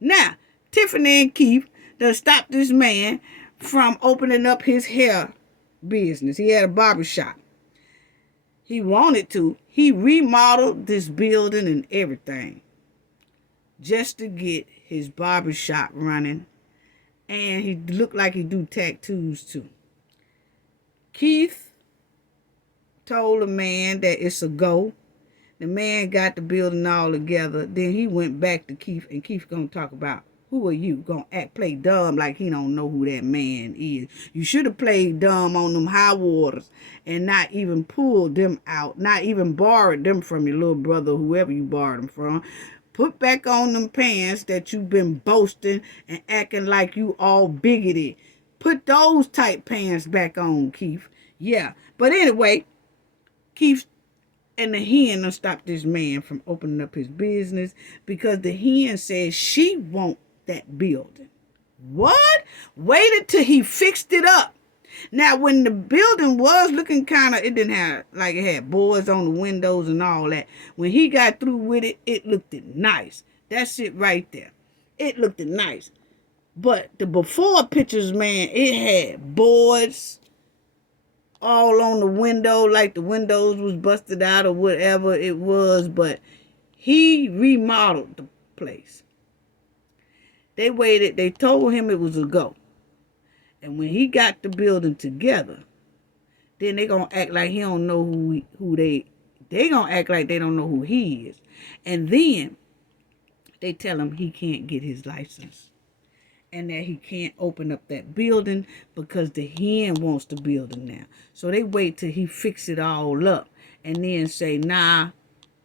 Now, Tiffany and Keith done stopped this man from opening up his hair business. He had a barbershop. He wanted to. He remodeled this building and everything just to get his barbershop running. And he looked like he do tattoos too. Keith told the man that it's a go. The man got the building all together. Then he went back to Keith, and Keith gonna talk about, who are you? Gonna play dumb like he don't know who that man is. You should have played dumb on them high waters and not even pulled them out, not even borrowed them from your little brother, whoever you borrowed them from. Put back on them pants that you've been boasting and acting like you all bigoted. Put those tight pants back on, Keith. Yeah, but anyway, Keith and the hen done stopped this man from opening up his business because the hen says she want that building. What? Waited till he fixed it up. Now, when the building was looking kind of, it didn't have, like it had boards on the windows and all that. When he got through with it, it looked nice. That's it right there. It looked nice. But the before pictures, man, it had boards all on the window, like the windows was busted out or whatever it was. But he remodeled the place. They waited. They told him it was a go. And when he got the building together, then they gonna act like he don't know who they gonna act like they don't know who he is. And then they tell him he can't get his license and that he can't open up that building because the hen wants the building now. So they wait till he fix it all up and then say, nah,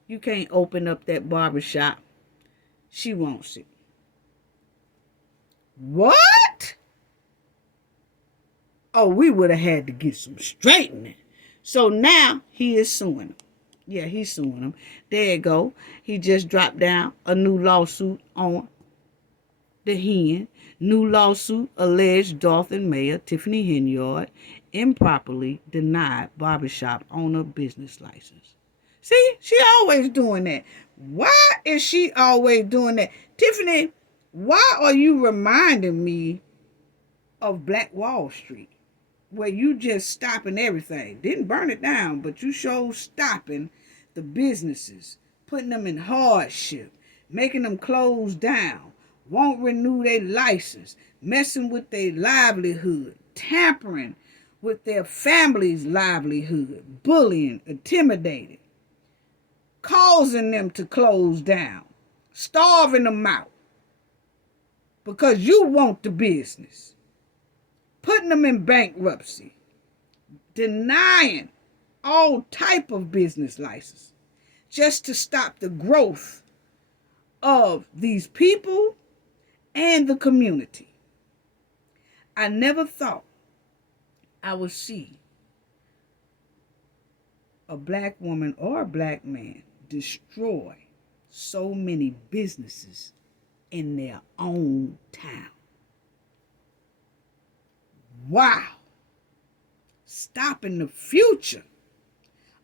you can't open up that barbershop. She wants it. What? Oh, we would have had to get some straightening. So now he is suing him. Yeah, he's suing him. There you go. He just dropped down a new lawsuit on the hen. New lawsuit alleged Dothan Mayor Tiffany Henyard improperly denied barbershop owner business license. See, she always doing that. Why is she always doing that? Tiffany, why are you reminding me of Black Wall Street, where you just stopping everything? Didn't burn it down, but you showed stopping the businesses, putting them in hardship, making them close down, won't renew their license, messing with their livelihood, tampering with their family's livelihood, bullying, intimidating, causing them to close down, starving them out because you want the business, putting them in bankruptcy, denying all type of business license just to stop the growth of these people and the community. I never thought I would see a black woman or a black man destroy so many businesses in their own town. Wow. Stopping the future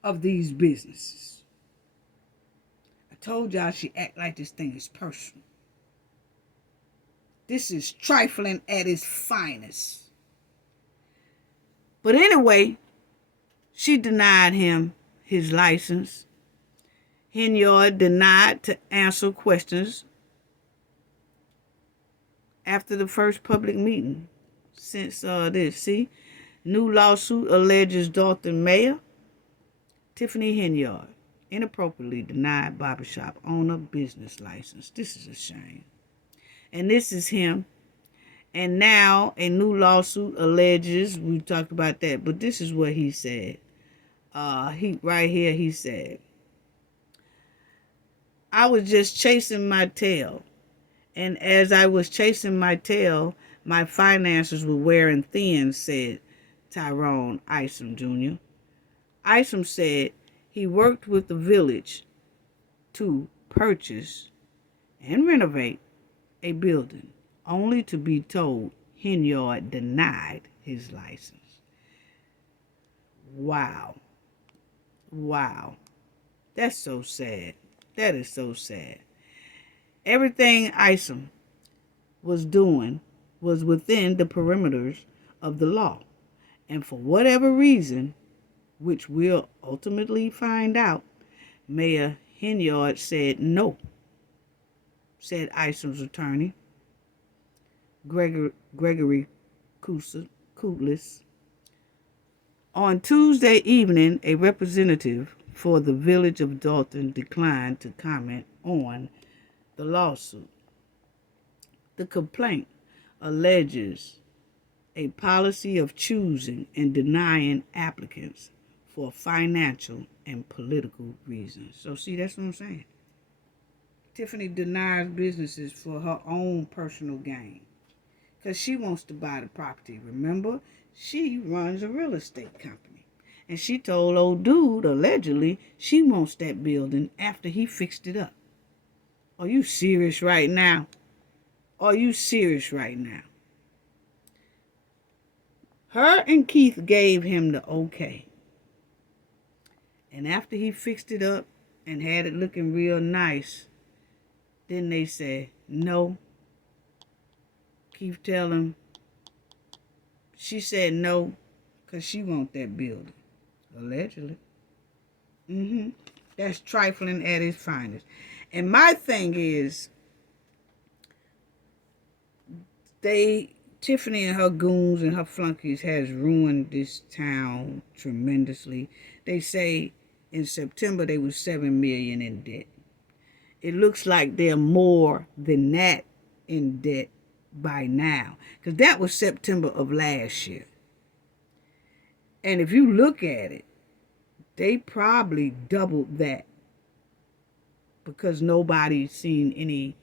of these businesses. I told y'all she act like this thing is personal. This is trifling at its finest. But anyway, she denied him his license. Henyard denied to answer questions after the first public meeting since this. See, new lawsuit alleges Dalton Mayor Tiffany Henyard inappropriately denied barbershop owner business license. This is a shame. And this is him. And now a new lawsuit alleges, we talked about that, but this is what he said. He said, I was just chasing my tail. And as I was chasing my tail, my finances were wearing thin, said Tyrone Isom Jr. Isom said he worked with the village to purchase and renovate a building, only to be told Henyard denied his license. Wow. That's so sad. That is so sad. Everything Isom was doing was within the perimeters of the law. And for whatever reason, which we'll ultimately find out, Mayor Henyard said no, said Isom's attorney, Gregory Kutlis. On Tuesday evening, a representative for the village of Dalton declined to comment on the lawsuit. The complaint alleges a policy of choosing and denying applicants for financial and political reasons. So see, that's what I'm saying. Tiffany denies businesses for her own personal gain because she wants to buy the property. Remember, she runs a real estate company. And she told old dude, allegedly, she wants that building after he fixed it up. Are you serious right now? Are you serious right now? Her and Keith gave him the okay. And after he fixed it up and had it looking real nice, then they said, no. Keith tell him, she said no, because she want that building. Allegedly. That's trifling at its finest. And my thing is, Tiffany and her goons and her flunkies has ruined this town tremendously. They say in September they were $7 million in debt. It looks like they're more than that in debt by now, because that was September of last year. And if you look at it, they probably doubled that because nobody's seen any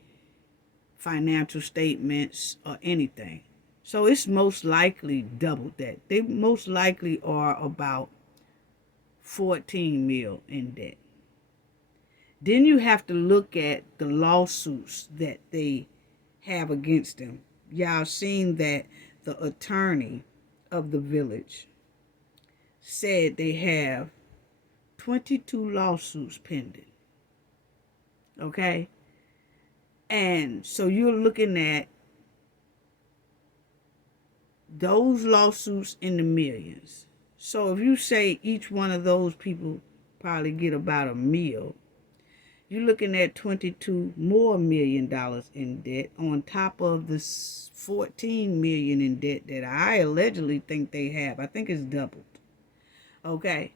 financial statements or anything. So it's most likely doubled that. They most likely are about 14 mil in debt. Then you have to look at the lawsuits that they have against them. Y'all seen that the attorney of the village said they have 22 lawsuits pending. Okay? And so you're looking at those lawsuits in the millions. So if you say each one of those people probably get about $1 million, You're looking at $22 million in debt on top of the $14 million in debt that I allegedly think they have. I think it's doubled. Okay,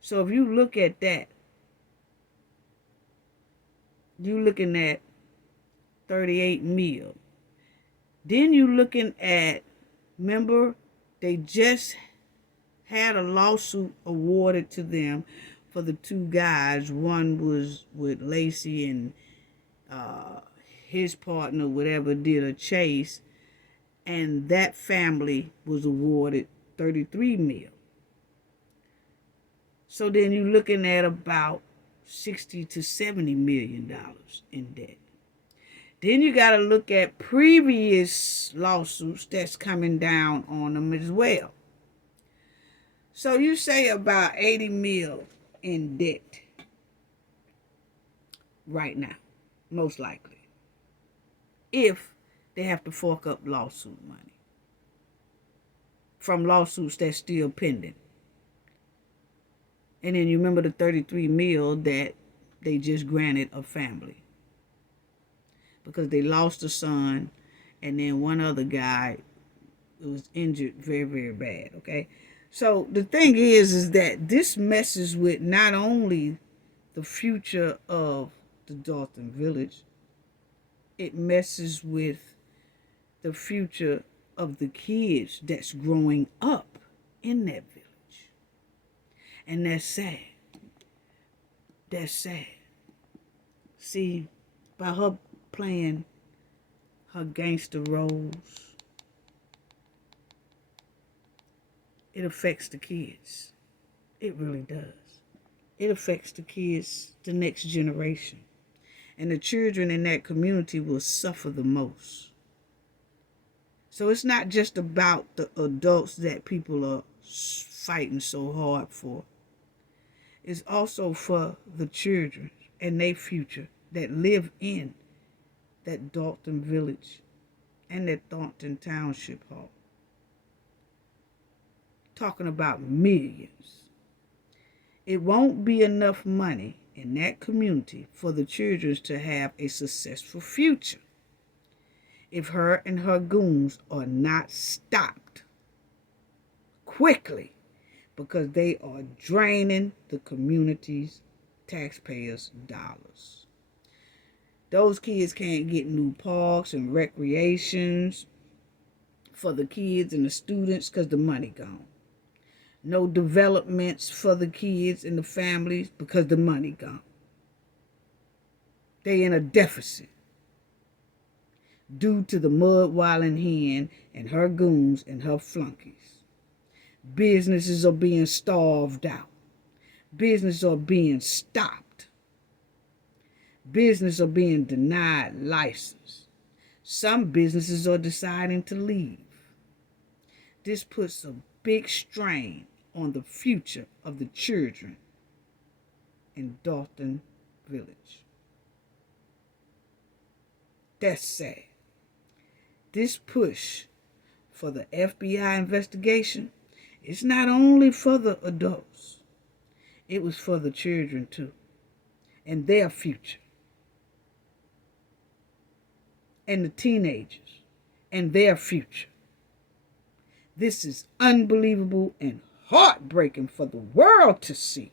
so if you look at that, you're looking at 38 mil. Then you're looking at, remember, they just had a lawsuit awarded to them for the two guys. One was with Lacey and his partner, whatever, did a chase, and that family was awarded 33 mil. So then you're looking at about 60 to 70 million dollars in debt. Then you got to look at previous lawsuits that's coming down on them as well. So you say about 80 mil in debt right now, most likely, if they have to fork up lawsuit money from lawsuits that's still pending. And then you remember the 33 mil that they just granted a family because they lost a son, and then one other guy was injured very, very bad, okay? So the thing is that this messes with not only the future of the Dalton village, it messes with the future of the kids that's growing up in that village. And that's sad. That's sad. See, by her playing her gangster roles, it affects the kids. It really does. It affects the kids, the next generation. And the children in that community will suffer the most. So it's not just about the adults that people are fighting so hard for. It's also for the children and their future that live in that Dalton village and that Dalton Township Hall. Talking about millions. It won't be enough money in that community for the children to have a successful future if her and her goons are not stopped quickly, because they are draining the community's taxpayers' dollars. Those kids can't get new parks and recreations for the kids and the students because the money gone. No developments for the kids and the families because the money gone. They in a deficit due to the mud-wilding hen and her goons and her flunkies. Businesses are being starved out. Businesses are being stopped. Businesses are being denied license. Some businesses are deciding to leave. This puts a big strain on the future of the children in Dalton Village. That's sad. This push for the FBI investigation, it's not only for the adults. It was for the children too, and their future, and the teenagers, and their future. This is unbelievable and heartbreaking for the world to see.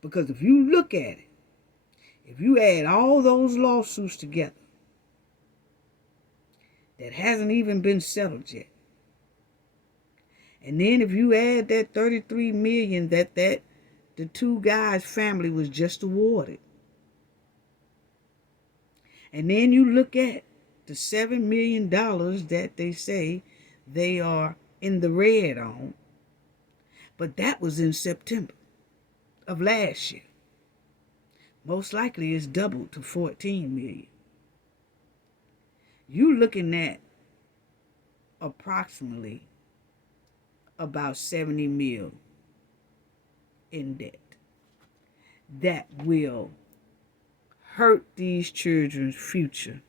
Because if you look at it, if you add all those lawsuits together that hasn't even been settled yet, and then if you add that 33 million that the two guys' family was just awarded, and then you look at the $7 million that they say they are in the red on, but that was in September of last year. Most likely it's doubled to 14 million. You're looking at approximately about 70 mil in debt that will hurt these children's future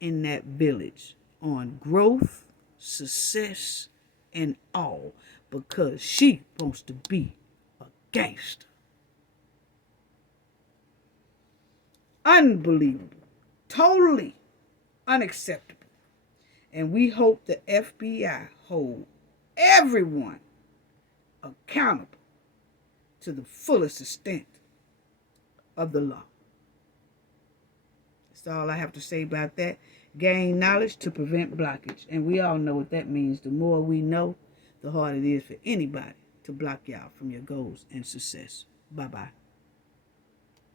in that village on growth, success, and all, because she wants to be a gangster. unbelievable, totally unacceptable. And we hope the FBI hold everyone accountable to the fullest extent of the law. That's all I have to say about that. Gain knowledge to prevent blockage. And we all know what that means. The more we know, the harder it is for anybody to block y'all from your goals and success. Bye-bye.